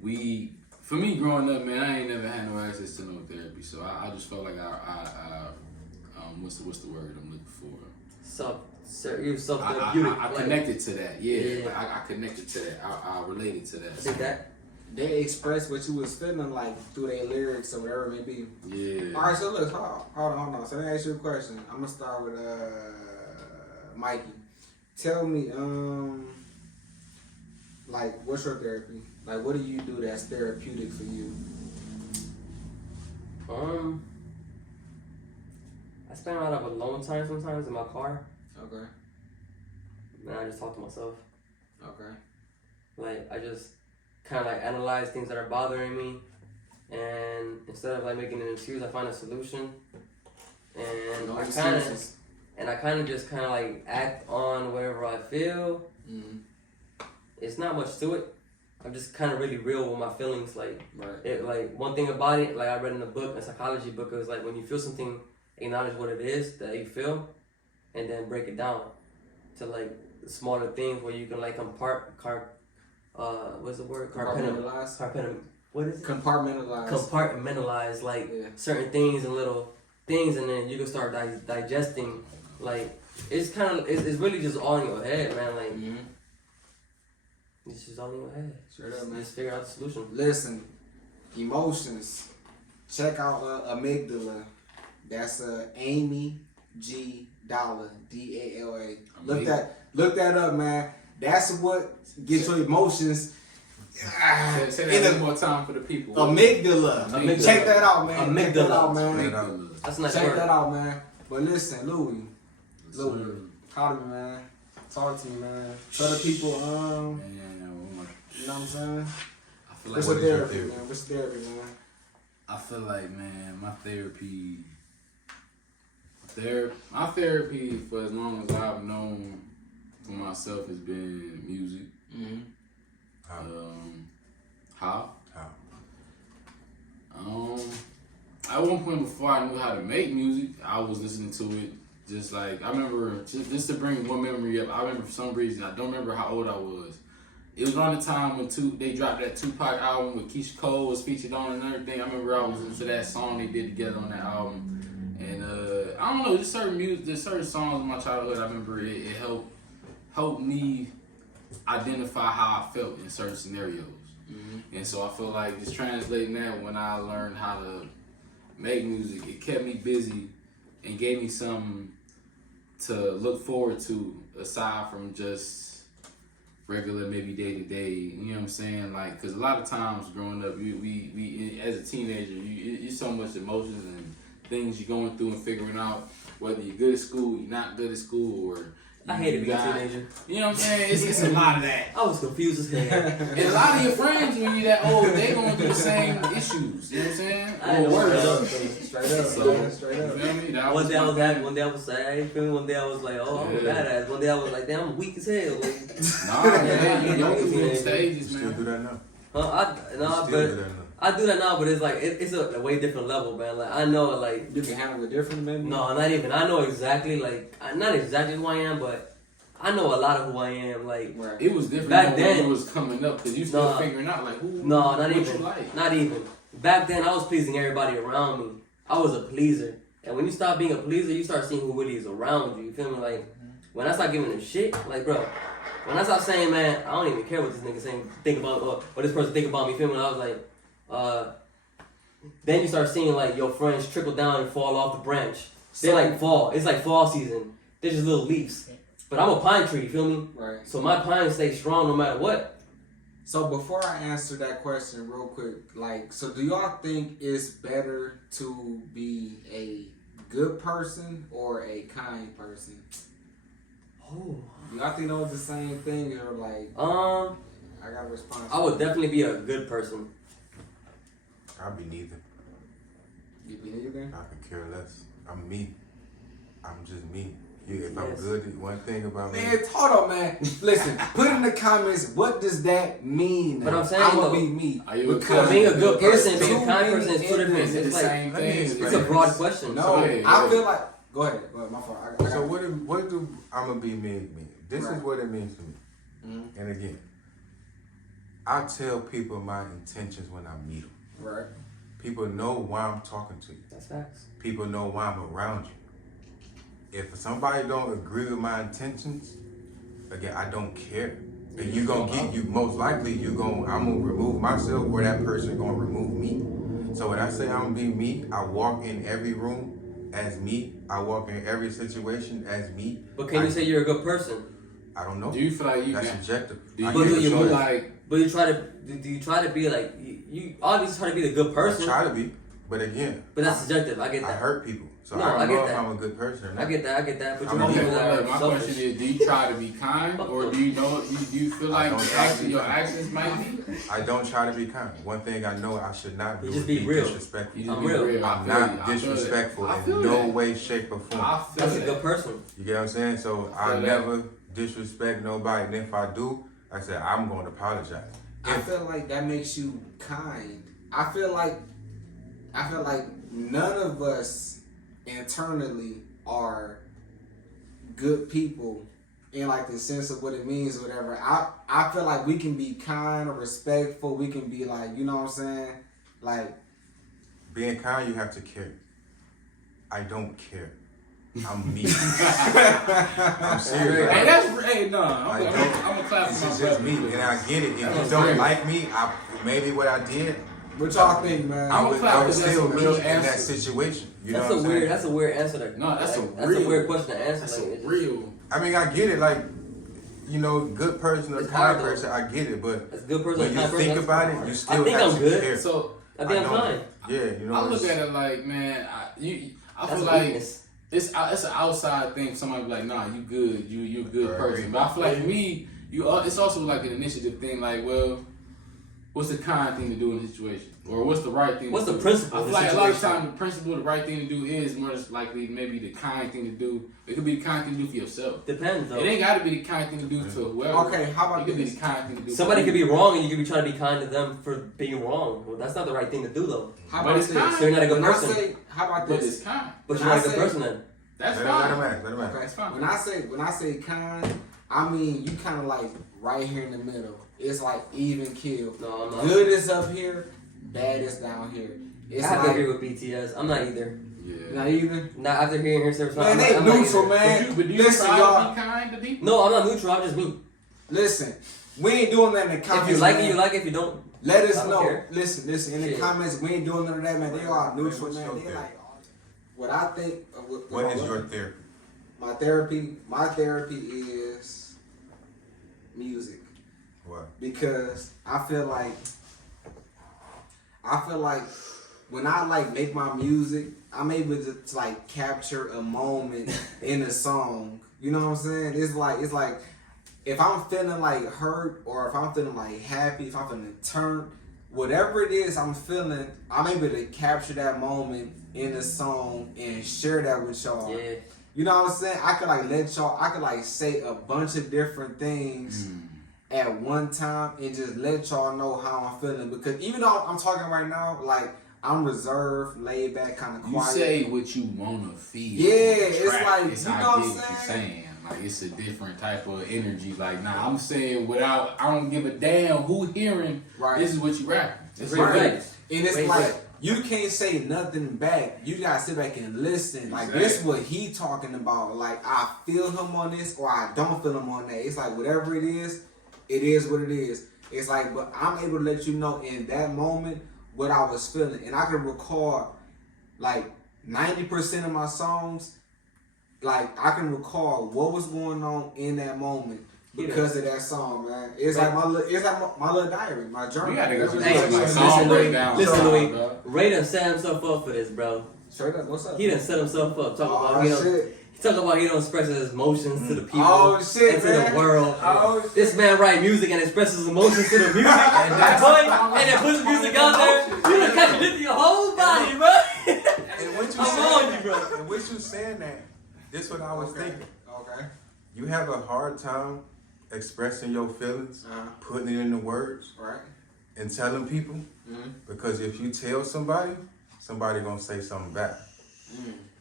for me growing up, man, I ain't never had no access to no therapy. So I just felt like what's the word I'm looking for? You're self-therapeutic. I connected to that. Yeah. Like, I connected to that. I related to that. I think that. They express what you was feeling like through their lyrics or whatever it may be. Yeah. All right, so look, hold on. So let me ask you a question. I'm gonna start with Mikey. Tell me, like, what's your therapy? Like, what do you do that's therapeutic for you? I spend a lot of alone time sometimes in my car. Okay. And I just talk to myself. Okay. Like, I just kind of like analyze things that are bothering me, and instead of like making an excuse, I find a solution, and I kind of just like act on whatever I feel. Mm-hmm. It's not much to it. I'm just kind of really real with my feelings. Like, like one thing about it, like I read in a book, a psychology book, it was like when you feel something, acknowledge what it is that you feel, and then break it down to like smaller things where you can like what's the word? Compartmentalize. What is it? Compartmentalize like certain things and little things, and then you can start digesting. Like it's really just all in your head, man. Like it's just all in your head. Straight up, man. Just figure out the solution. Listen, emotions. Check out Amygdala. That's Amy G. Dollar, DALA. Look that up, man. That's what gets your emotions. Say that one more time for the people. Amygdala. Check that out, man. Amygdala. Check that out, man. That's a nice Check word. that out, man. But listen, Louis, call me, man. Talk to me, man. Tell the people, you know what I'm saying? I feel like What's therapy, man? What's therapy, man? I feel like, man, my therapy My therapy for as long as I've known for myself has been music. Mm-hmm. How? At one point before I knew how to make music, I was listening to it. Just like I remember, just to bring one memory up. I remember for some reason I don't remember how old I was. It was around the time when they dropped that Tupac album with Keisha Cole was featured on and everything. I remember I was into that song they did together on that album, and I don't know, just certain music, there's certain songs in my childhood. I remember it helped me identify how I felt in certain scenarios, and so I feel like just translating that when I learned how to make music, it kept me busy and gave me something to look forward to aside from just regular maybe day to day. You know what I'm saying? Like, cause a lot of times growing up, we as a teenager, you so much emotions and things you're going through and figuring out whether you're good at school, you're not good at school, or I hated being a teenager. You know what I'm saying? It's a lot of that. I was confused as hell. And a lot of your friends, when you're that old, they going through the same issues. You know what I'm saying? I had to work up. Straight up. You feel me? One day I was happy, one day I was sad. You feel me? One day I was like, oh, I'm a badass. One day I was like, damn, I'm weak as hell. Like, nah, man, you don't do those stages, man. Still do that now. I do that now, but it's like it's a way different level, man. Like I know, like You can handle it different, maybe. no, not even. I know exactly, like not exactly who I am, but I know a lot of who I am. Like Right. It was different Back when then- it was coming up because you still figuring out like who. no, not what even. You like. Not even. Back then, I was pleasing everybody around me. I was a pleaser, and when you stop being a pleaser, you start seeing who really is around you. You feel me? Like when I start giving them shit, like bro. When I start saying, man, I don't even care what this nigga saying, think about, or this person think about me. You feel me? I was like, then you start seeing like your friends trickle down and fall off the branch. They're like fall. It's like fall season. They're just little leaves. But I'm a pine tree, you feel me? Right. So my pine stays strong no matter what. So before I answer that question real quick, like, so do y'all think it's better to be a good person or a kind person? Oh. Do y'all think those the same thing or like, I got a response? I would definitely be a good person. I'll be neither. You be neither? I could care less. I'm me. I'm just me. Yeah, if I'm Yes. good at one thing about me. Man, hold on, man. Listen, put in the comments, what does that mean? But I'm saying, I'm though, gonna be me. Are you a Because So being a good person and it's being a kind too person is two many different. Is it It's the like same thing? it's a broad question. No, So, yeah, I yeah. feel like. Go ahead, my fault. I So got what do I'm gonna be me mean? This Right. is what it means to me. Mhm. And again, I tell people my intentions when I meet them. right. People know why I'm talking to you. That's facts. People know why I'm around you. If somebody don't agree with my intentions, again, I don't care. And you gonna get you most likely I'm gonna remove myself or that person gonna remove me. So when I say I'm gonna be me, I walk in every room as me. I walk in every situation as me. But can you say you're a good person? I don't know. Do you feel like you That's can? subjective. Do I you, But can't do you feel control feel that. like? But do you try to be like you obviously try to be the good I person? try to be, but again, But that's subjective. I get I that. hurt people. So No, I I don't get know if that. I'm a good person or not. I get that. But I'm you're okay, people that Look, are my selfish. question is: do you try to be kind, or do you know? Do you feel like don't try to actually be your kind. actions might be? I don't try to be kind. One thing I know I should not do You just is be be real. disrespectful. You just I'm be real. I I'm feel you. not I feel that. disrespectful I in feel no that. way, shape, or form. I feel That's a that. good person. You get what I'm saying? So I feel that. never disrespect nobody. And if I do, like I said, I'm going to apologize. I feel like that makes you kind. I feel like none of us internally are good people in like the sense of what it means or whatever. I feel like we can be kind or respectful. We can be like, you know what I'm saying? Like, Being kind, you have to care. I don't care. I'm me. I'm serious. Hey, that's no. I I'm gonna clap This for is my just brother. me, and I get it. If you That's don't great. like me, maybe what I did, what y'all think, man? I'm I would clap, 'cause that's still a me real in that answer. situation. You know That's what a I'm weird. saying? That's a weird answer. No, that's a that's real- a weird question to answer. That's like, a it's just- real. I mean, I get it. Like, you know, good person or It's kind hard, though. person, I get it. But As a good person, when a you kind think person, about that's it, you still I think have I'm to good. care. So I think I'm know. fine. Yeah, you know. I look it's- at it like, man, I That's feel a like weakness. it's an outside thing. Somebody be like, nah, you good, you're a good Right. person. But I feel like for me, it's also like an initiative thing. Like, well, what's the kind thing to do in the situation? Or what's the right thing What's to the do? principle I of feel the like a lot of situation? times the principle, the right thing to do is more likely maybe the kind thing to do. It could be the kind thing to do for yourself. Depends, though. It ain't got to be the kind thing to do to whoever. Okay, how about it could this? be the kind thing to do. Somebody for could you. be wrong and you could be trying to be kind to them for being wrong. Well, that's not the right thing to do, though. How But about it's this? kind. So you're not a good When I person. say, how about But this? it's kind. But when you're not I a good say- person then. That's Let fine. him ask. Let him ask. Okay. That's fine. When I say kind, I mean you kind of like right here in the middle. It's like even kill. No, I'm not. Good is up here, bad is down here. It's I have to like agree with BTS. I'm not either. Yeah. not even. Not after hearing her service. Man, I'm they not, I'm not neutral, either. man. But do you Listen, try to y'all. be kind to people? No, I'm not neutral. I'm just me. Listen, we ain't doing that in the comments. If you like man. it, you like it. If you don't, Let us I don't know. care. Listen. In the Shit. comments, we ain't doing none of that, man. They are neutral, what's man. your They therapy? like what I think. What is your therapy? My therapy? My therapy is music. What? Because I feel like when I like make my music, I'm able to like capture a moment in a song. You know what I'm saying? It's like if I'm feeling like hurt or if I'm feeling like happy, if I'm feeling turned, whatever it is I'm feeling, I'm able to capture that moment in a song and share that with y'all. yeah. You know what I'm saying? I could like say a bunch of different things at one time and just let y'all know how I'm feeling. Because even though I'm talking right now, like I'm reserved, laid back, kind of You quiet. say what you wanna feel. Yeah, on the it's track. like, It's you I know what get I'm what you're saying? saying. Like it's a different type of energy. Like nah, I'm saying without I don't give a damn who hearing. Right. This is what you rapping. This is Right. what Right. it is. And it's Wait, like wait. you can't say nothing back. You gotta sit back and listen. Like Exactly. this what he talking about. Like I feel him on this or I don't feel him on that. It's like whatever it is what it is. It's like, but I'm able to let you know in that moment what I was feeling. And I can record like 90% of my songs. Like I can recall what was going on in that moment because of that song, man. It's like my little diary, my journal. We gotta go to Hey, like listen, song Louis. breakdown. Listen, song, Louis. dog. Ray done set himself up for this, bro. Straight up, what's up? He done set himself up. Talking Oh, about he don't. shit. He talking about he don't express his emotions to the people. Oh, shit, and to man. the world. Oh, shit. This man write music and expresses emotions to the music, and then puts music out there. You done contradicted your whole body, bro. And what you I'm on you, saying, bro. and what you saying that, this what I was Okay. thinking. Okay. You have a hard time expressing your feelings, Uh-huh. putting it into words, Right. and telling people. Mm-hmm. Because if you tell somebody gonna say something back.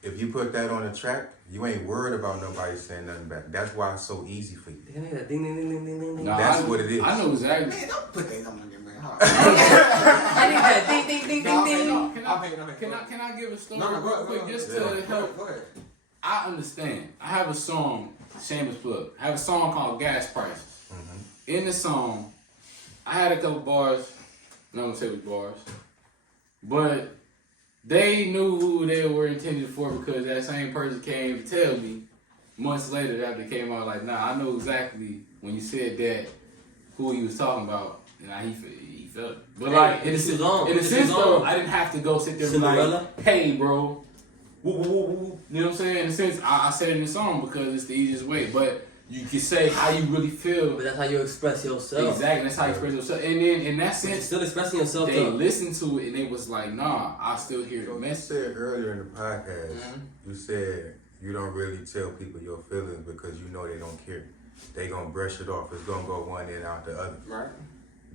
If you put that on a track, you ain't worried about nobody saying nothing back. That's why it's so easy for you. Ding, ding, ding, ding, ding, ding, ding. Nah, That's I- what it is. I know exactly. Man, don't put that on there, man. Hold on. I need that ding, ding, ding, ding, ding. Can I give a story No, real go quick ahead. just Yeah. to help? Go ahead. I understand. I have a song, shameless plug. I have a song called Gas Prices. In the song, I had a couple bars, I'm not gonna say which bars, but they knew who they were intended for because that same person came to tell me months later after it came out, like, nah, I know exactly when you said that who he was talking about, and he felt it. But like, in a this is on. in a This sense is though, on. I didn't have to go sit there and be Cinderella? like, hey, bro, woo, woo, woo, woo. You know what I'm saying? In a sense, I said it in the song because it's the easiest way, but you can say how you really feel. But that's how you express yourself. Exactly, that's how you express yourself. And then in that But you're sense, still expressing yourself, they though. listened to it and it was like, nah, I still hear the So you message. said earlier in the podcast, you said you don't really tell people your feelings because you know they don't care. They gonna brush it off. It's gonna go one end out the other. Right.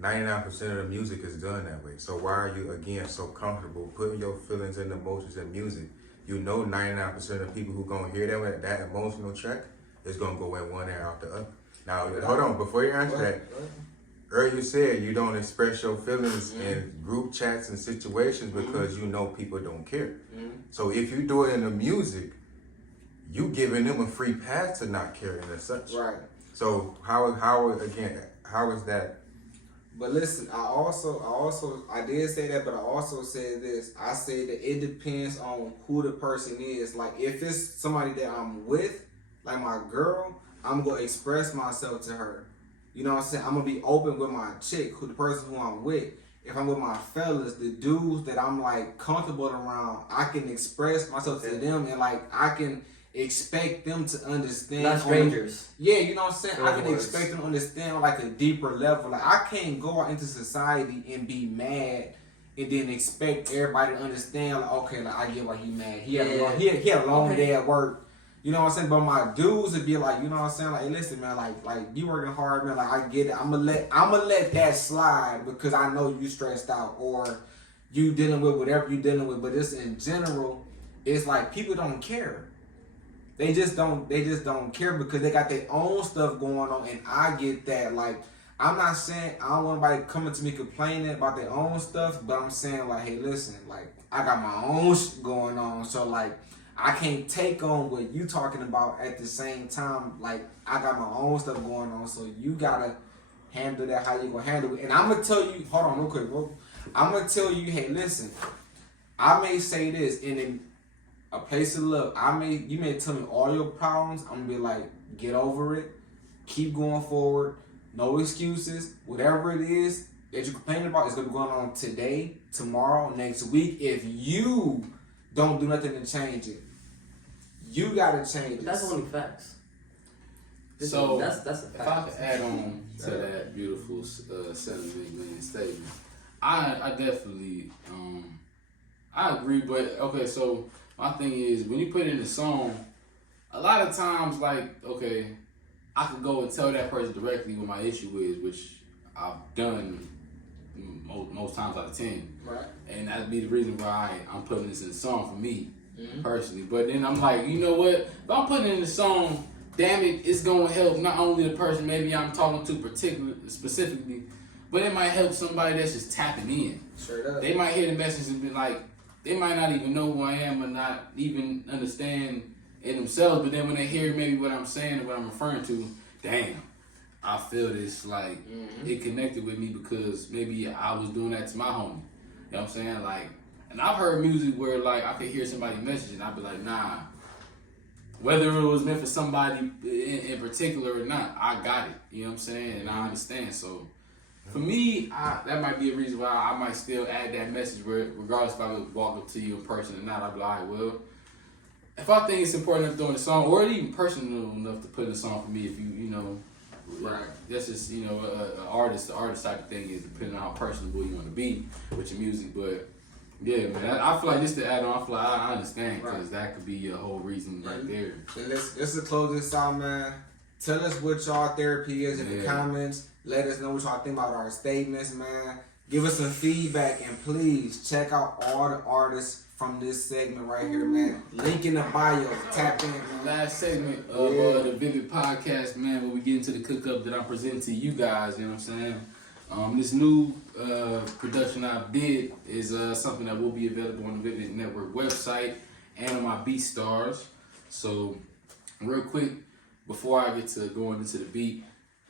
99% of the music is done that way. So why are you again so comfortable putting your feelings and emotions in music? You know 99% of people who gonna hear that emotional track is gonna go in one ear out the other. Now hold on, before you answer that, earlier you said you don't express your feelings in group chats and situations because you know people don't care. So if you do it in the music, you giving them a free pass to not caring as such. Right. So how is that? But listen, I did say that, but I also said this. I said that it depends on who the person is. Like if it's somebody that I'm with, like my girl, I'm gonna express myself to her. You know what I'm saying? I'm gonna be open with my chick, who the person who I'm with. If I'm with my fellas, the dudes that I'm like comfortable around, I can express myself to them and like I can expect them to understand. Not strangers. Yeah, you know what I'm saying? I can Words. expect them to understand on like a deeper level. Like I can't go out into society and be mad and then expect everybody to understand. Like, okay, like I get why he mad. He had a long day at work. You know what I'm saying? But my dudes would be like, you know what I'm saying? Like, hey, listen, man, like you working hard, man. Like I get it. I'ma let that slide because I know you stressed out or you dealing with whatever you dealing with. But just in general, it's like people don't care. They just don't care because they got their own stuff going on, and I get that. Like, I'm not saying I don't want anybody coming to me complaining about their own stuff, but I'm saying like, hey, listen, like I got my own going on, so like I can't take on what you talking about at the same time. Like I got my own stuff going on, so you gotta handle that how you gonna handle it. And I'm gonna tell you, hold on real quick, bro. I'm gonna tell you, hey, listen, I may say this, and in a place of love, you may tell me all your problems. I'm gonna be like, get over it, keep going forward, no excuses. Whatever it is that you're complaining about is gonna be going on today, tomorrow, next week. If you don't do nothing to change it, you gotta change it. That's only facts. So that's a fact. if I could add on to that beautiful sentiment statement, I definitely I agree. But okay, so my thing is when you put it in a song, a lot of times like okay, I could go and tell that person directly what my issue is, which I've done most times out of 10. Right. And that'd be the reason why I'm putting this in the song for me, personally. But then I'm like, you know what? If I'm putting it in the song, damn it, it's going to help not only the person maybe I'm talking to specifically, but it might help somebody that's just tapping in. Straight up. They might hear the message and be like, they might not even know who I am or not even understand it themselves, but then when they hear maybe what I'm saying and what I'm referring to, damn, I feel this, like, it connected with me because maybe I was doing that to my homie. You know what I'm saying? Like, and I've heard music where, like, I could hear somebody message and I'd be like, nah, whether it was meant for somebody in particular or not, I got it. You know what I'm saying? And I understand. So, for me, that might be a reason why I might still add that message where, regardless if I would walk up to you in person or not, I'd be like, all right, well, if I think it's important enough to do in the song, or even personal enough to put in a song for me, if you know, right, that's just, you know, the artist type of thing is depending on how personable you want to be with your music. But yeah, man, I feel like just to add on, I feel like I understand because that could be a whole reason right there. And let's close this out, man. Tell us what y'all therapy is in the comments. Let us know what y'all think about our statements, man. Give us some feedback, and please check out all the artists from this segment right here, man. Link in the bio. Tap in, man. Last segment of the Vivvid Podcast, man, where we get into the Cookup that I'm presenting to you guys, you know what I'm saying? This new production I did is something that will be available on the Vivvid Network website and on my BeatStars. So, real quick, before I get to going into the beat,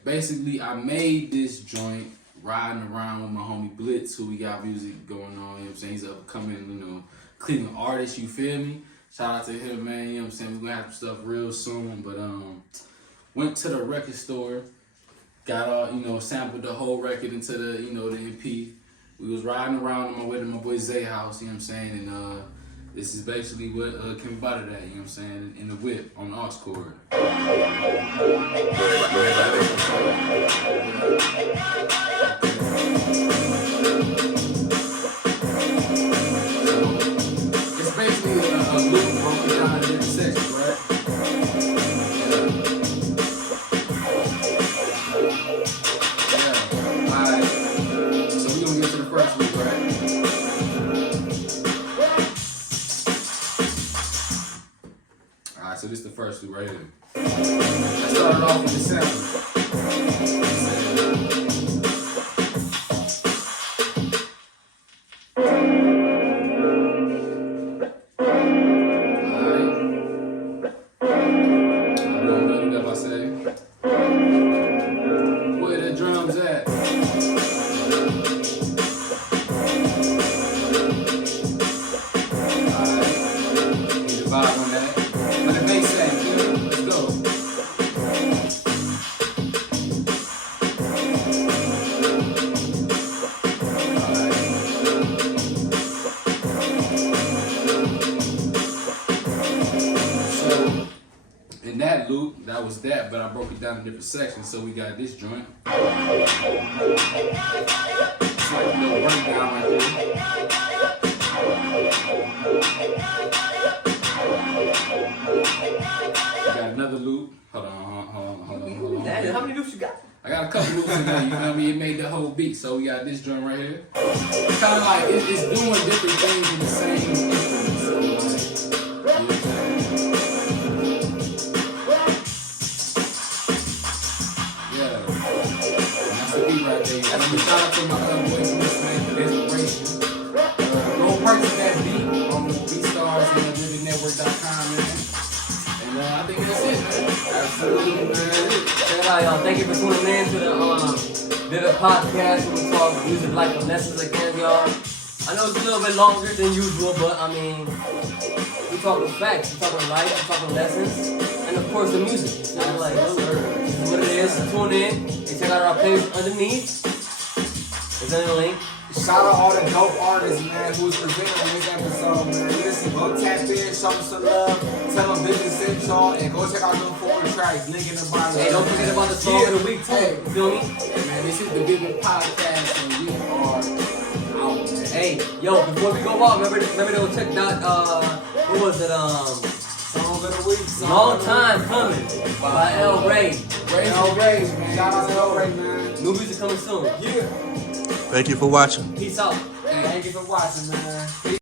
basically I made this joint riding around with my homie Blidge, who we got music going on, you know what I'm saying? He's up coming, you know, Cleveland artist, you feel me? Shout out to him, man, you know what I'm saying? We're gonna have some stuff real soon, but went to the record store, got all, you know, sampled the whole record into the, you know, the MP. We was riding around on my way to my boy Zay house, you know what I'm saying? And this is basically what came about of that, you know what I'm saying? In the whip on the aux cord. It's basically a loop broken down into different sections, right? Yeah. Alright. So we're gonna get to the first loop, right? Alright, so this is the first loop right here. I started off with the sample. loop, that was that, but I broke it down in different sections, so we got this joint. It's like a little rundown right there. Got another loop. Hold on. Damn, how many loops you got? I got a couple loops in there, you feel me? It made the whole beat, so we got this joint right here. Kind of like, it's doing different things in the same instrument, so like, you know what I'm saying? Yeah. That's the beat right there. Let me shout out to my other boys, man, for the inspiration. Go purchase that beat on BeatStars and VividNetwork.com, man. And I think that's it, man. Absolutely, man. Check it out, y'all. Thank you for tuning in to the Vivvid Podcast where we talk music life and lessons again, y'all. I know it's a little bit longer than usual, but I mean, we talking facts, we talking life, we talking lessons, and of course the music. It's not like, this is what it is. Tune in and check out our page underneath. It's in the link. Shout out all the dope artists, man, who's presenting on this episode, man. Listen, go tap in, show them some love, tell them Vivvid sent y'all, and go check out them 4 tracks, link in the bio. Hey, don't forget about the song of the week, too. Hey. You feel me? Hey, man, this is the Vivvid Podcast, and we are out, man. Hey, yo, before we go out, remember to check that, what was it, Song of the week. Long Time Coming by L. Ray. L. Ray, man. Shout out to L. Ray, man. New music coming soon. Yeah. Thank you for watching. Peace out. Thank you for watching, man.